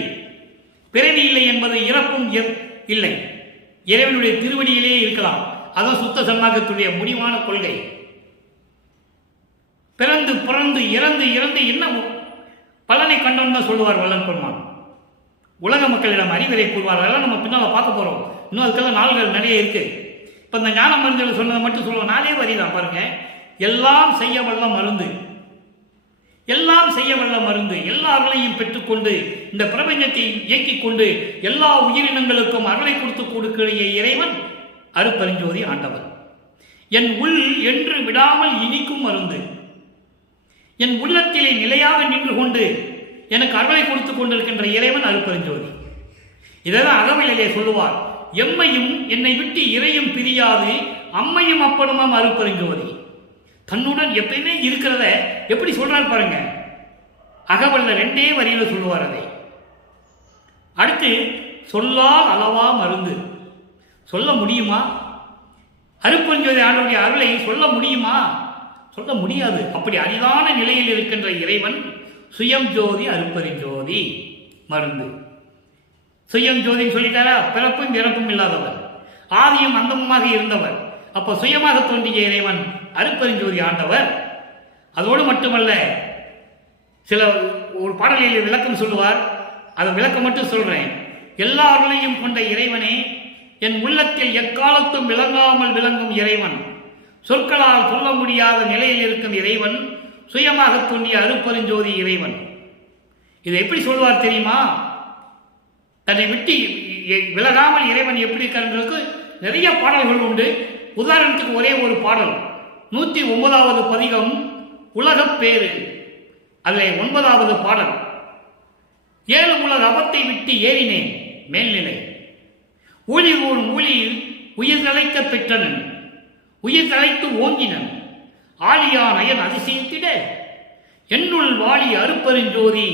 பிறவி இல்லை என்பது இறப்பும் இல்லை. இறைவனுடைய திருவடியிலே இருக்கலாம். அதான் சுத்த சன்மார்க்கத்துடைய முடிவான கொள்கை. பிறந்து பிறந்து இறந்து இறந்து என்ன பலனை கண்டோம் தான் சொல்லுவார் வள்ளல் பெருமான். உலக மக்களிடம் அறிவுரை கூறுவார். அதெல்லாம் நம்ம பின்னால் பார்க்க போறோம். இன்னும் அதுக்கெல்லாம் நாள்கள் நிறைய இருக்கு. இப்ப இந்த ஞான மருந்துகள் சொன்னதை மட்டும் சொல்லுவோம். 4 வரி தான் பாருங்க. எல்லாம் செய்ய வல்ல மருந்து, எல்லாம் செய்ய வல்ல மருந்து, எல்லார்களையும் பெற்றுக்கொண்டு இந்த பிரபஞ்சத்தை இயக்கிக் கொண்டு எல்லா உயிரினங்களுக்கும் அருளை கொடுத்து கொடுக்கிற இறைவன் அருட்பெருஞ்சோதி ஆண்டவர். என் உள் என்று விடாமல் இனிக்கும் மருந்து, என் உள்ளத்திலே நிலையாக நின்று கொண்டு எனக்கு அருளை கொடுத்துக் கொண்டிருக்கின்ற இறைவன் அருட்பெருஞ்சோதி. இதைதான் அகவலிலே சொல்லுவார். எம்மையும் என்னை விட்டு இறையும் பிரியாது அம்மையும் அப்பனுமாம் அருட்பெருஞ்சோதி. தன்னுடன் எப்பயுமே இருக்கிறத எப்படி சொல்றார் பாருங்க. அகவல்ல 2 வரியில சொல்லுவார் அதை. அடுத்து சொல்லால் அளவா மருந்து. சொல்ல முடியுமா? அருட்பெருஞ்சோதி ஆண்டவருடைய அருளை சொல்ல முடியுமா? சொல்ல முடியாது. அப்படி அரிதான நிலையில் இருக்கின்ற இறைவன் சுயம் ஜோதி அருட்பெருஞ்சோதி மருந்து. சுயம் ஜோதின்னு சொல்லிட்டாரா? பிறப்பும் இறப்பும் இல்லாதவர், ஆதியும் அந்தமுமாக இருந்தவர். அப்போ சுயமாக தோன்றிய இறைவன் அருட்பெருஞ்சோதி ஆண்டவர். அதோடு மட்டுமல்ல, ஒரு பாடலில் விளக்கம் சொல்லுவார். அதை விளக்கம் மட்டும் சொல்றேன். எல்லா அருளையும் கொண்ட இறைவனே, என் உள்ளத்தில் எக்காலத்தும் விளங்காமல் விளங்கும் இறைவன், சொற்களால் சொல்ல முடியாத நிலையில் இருக்கும் இறைவன், சுயமாக தோன்றிய அருட்பெருஞ்சோதி இறைவன். இதை எப்படி சொல்வார் தெரியுமா? தன்னை விட்டு விலகாமல் இறைவன் எப்படி இருக்கின்றதுக்கு நிறைய பாடல்கள் உண்டு. உதாரணத்துக்கு ஒரே ஒரு பாடல் 109வது பதிகம் உலகப் பேரு. அதில் 9வது பாடல், 7 உலக அவத்தை விட்டு ஏறினேன் மேல்நிலை, ஊழி ஊர் ஊழியில் உயிர் நிலைக்க பெற்றனன், உயிர் தலைத்து ஓங்கினன், ஆழியான் அயன் அதிசயத்திட என்னுள் வாழி அருட்பெருஞ்சோதி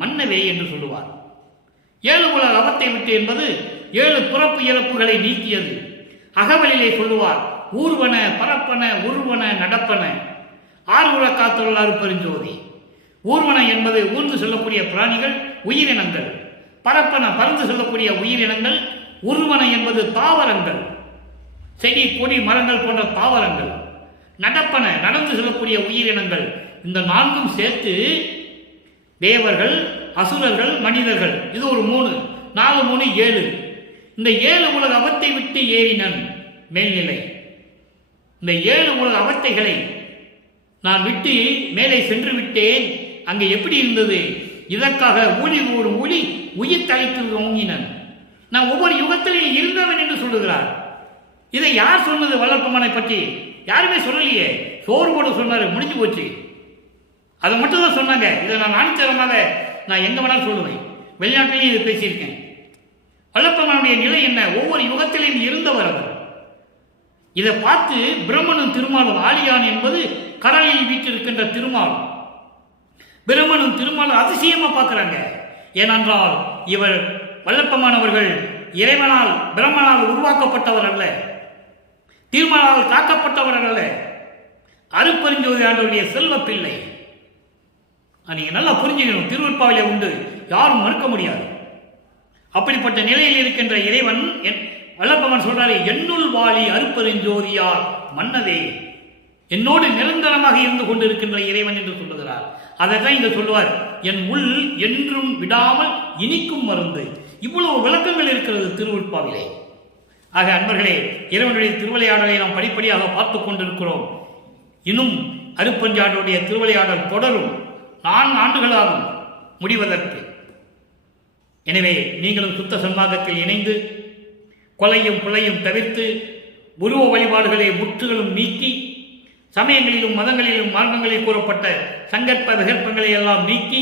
மன்னவே என்று சொல்லுவார். 7 உலக அவத்தை விட்டு என்பது 7 பிறப்பு இறப்புகளை நீக்கியது. அகவலிலே சொல்லுவார். ஊர்வன பரப்பன உருவன நடப்பன 6 உலக காத்துள்ள அருட்பெருஞ்சோதி. ஊர்வன என்பது ஊர்ந்து செல்லக்கூடிய பிராணிகள், உயிரினங்கள். பரப்பன பறந்து செல்லக்கூடிய உயிரினங்கள். உருவன என்பது தாவரங்கள், செடி கொடி மரங்கள் போன்ற தாவரங்கள். நடப்பன நடந்து செல்லக்கூடிய உயிரினங்கள். இந்த 4ம் சேர்த்து தேவர்கள், அசுரர்கள், மனிதர்கள். இது ஒரு 3, 4 3 7. இந்த 7 உலக அவத்தை விட்டு ஏறினன். மேல்நிலை. இந்த 7 உலக அவத்தைகளை நான் விட்டு மேலே சென்று விட்டேன். அங்கே எப்படி இருந்தது? இதற்காக ஊழி ஒரு ஊழி உயிர் தலைத்து ஓங்கினன். நான் ஒவ்வொரு யுகத்திலேயும் இருந்தவன் என்று சொல்லுகிறார். இதை யார் சொன்னது? வல்லற்பமானை பற்றி யாருமே சொல்லலையே. சோறு போட சொன்னாரு, முடிஞ்சு போச்சு. அதை மட்டும் தான் சொன்னாங்க. இதை நான் ஆணித்தரமாக நான் எங்க வேணாலும் சொல்லுவேன். வெளிநாட்டிலையும் இதை பேசியிருக்கேன். வல்லற்பமானுடைய நிலை என்ன? ஒவ்வொரு யுகத்திலையும் இருந்தவர் அவர். இதை பார்த்து பிரம்மனும் திருமாலும், ஆலியான் என்பது கடலில் வீட்டிருக்கின்ற திருமாலும், பிரம்மனும் திருமாலும் அதிசயமா பார்க்கிறாங்க. ஏனென்றால் இவர் வல்லற்பமானவர்கள் இறைவனால் பிரம்மனால் உருவாக்கப்பட்டவர் அல்ல, திருமாலால் காக்கப்பட்டவர் அல்ல, அருட்பெருஞ்சோதி ஆண்டவருடைய செல்வ பிள்ளை. நீங்க நல்லா புரிஞ்சுக்கணும். திருவருட்பாவிலே உண்டு, யாரும் மறுக்க முடியாது. அப்படிப்பட்ட நிலையில் இருக்கின்ற இறைவன் வல்லற்பமான் சொல்றாரு, என்னுள் வாழி அருட்பெருஞ்சோதியார் மன்னதே, என்னோடு நிரந்தரமாக இருந்து கொண்டிருக்கின்ற இறைவன் என்று சொல்லுகிறார். அதைத்தான் இங்க சொல்லுவார், என் உள் என்றும் விடாமல் இனிக்கும் மருந்து. இவ்வளவு விளக்கங்கள் இருக்கிறது திருவருட்பாவிலே. ஆக அன்பர்களே, இறைவனுடைய திருவிளையாடலை நாம் படிப்படியாக பார்த்து கொண்டிருக்கிறோம். இன்னும் அருட்பெருஞ்சாண்டவருடைய திருவிளையாடல் தொடரும். 4 ஆண்டுகளாகும் முடிவதற்கு. எனவே நீங்களும் சுத்த சன்மார்க்கத்தில் இணைந்து கொலையும் புலையும் தவிர்த்து உருவ வழிபாடுகளை முற்றுகளும் நீக்கி சமயங்களிலும் மதங்களிலும் மார்க்கங்களில் கூறப்பட்ட சங்கற்ப விகற்பங்களை எல்லாம் நீக்கி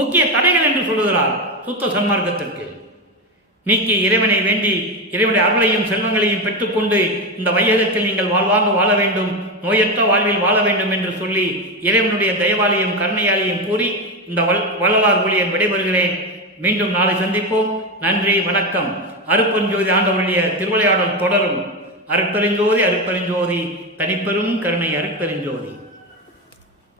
முக்கிய தடைகள் என்று சொல்லுகிறார் சுத்த சன்மார்க்கத்திற்கு நீக்கி இறைவனை வேண்டி இறைவனுடைய அருளையும் செல்வங்களையும் பெற்றுக்கொண்டு இந்த வையகத்தில் நீங்கள் வாழ்வாங்க வாழ வேண்டும், நோயற்ற வாழ்வில் வாழ வேண்டும் என்று சொல்லி இறைவனுடைய தயவாலையும் கருணையாலையும் கூறி இந்த வள்ளலார் ஊழியர் விடைபெறுகிறேன். மீண்டும் நாளை சந்திப்போம். நன்றி, வணக்கம். அருட்பெருஞ்சோதி ஆண்டவருடைய திருவிளையாடல் தொடரும். அருட்பெருஞ்சோதி அருட்பெருஞ்சோதி, தனிப்பெரும் கருணை அருட்பெருஞ்சோதி.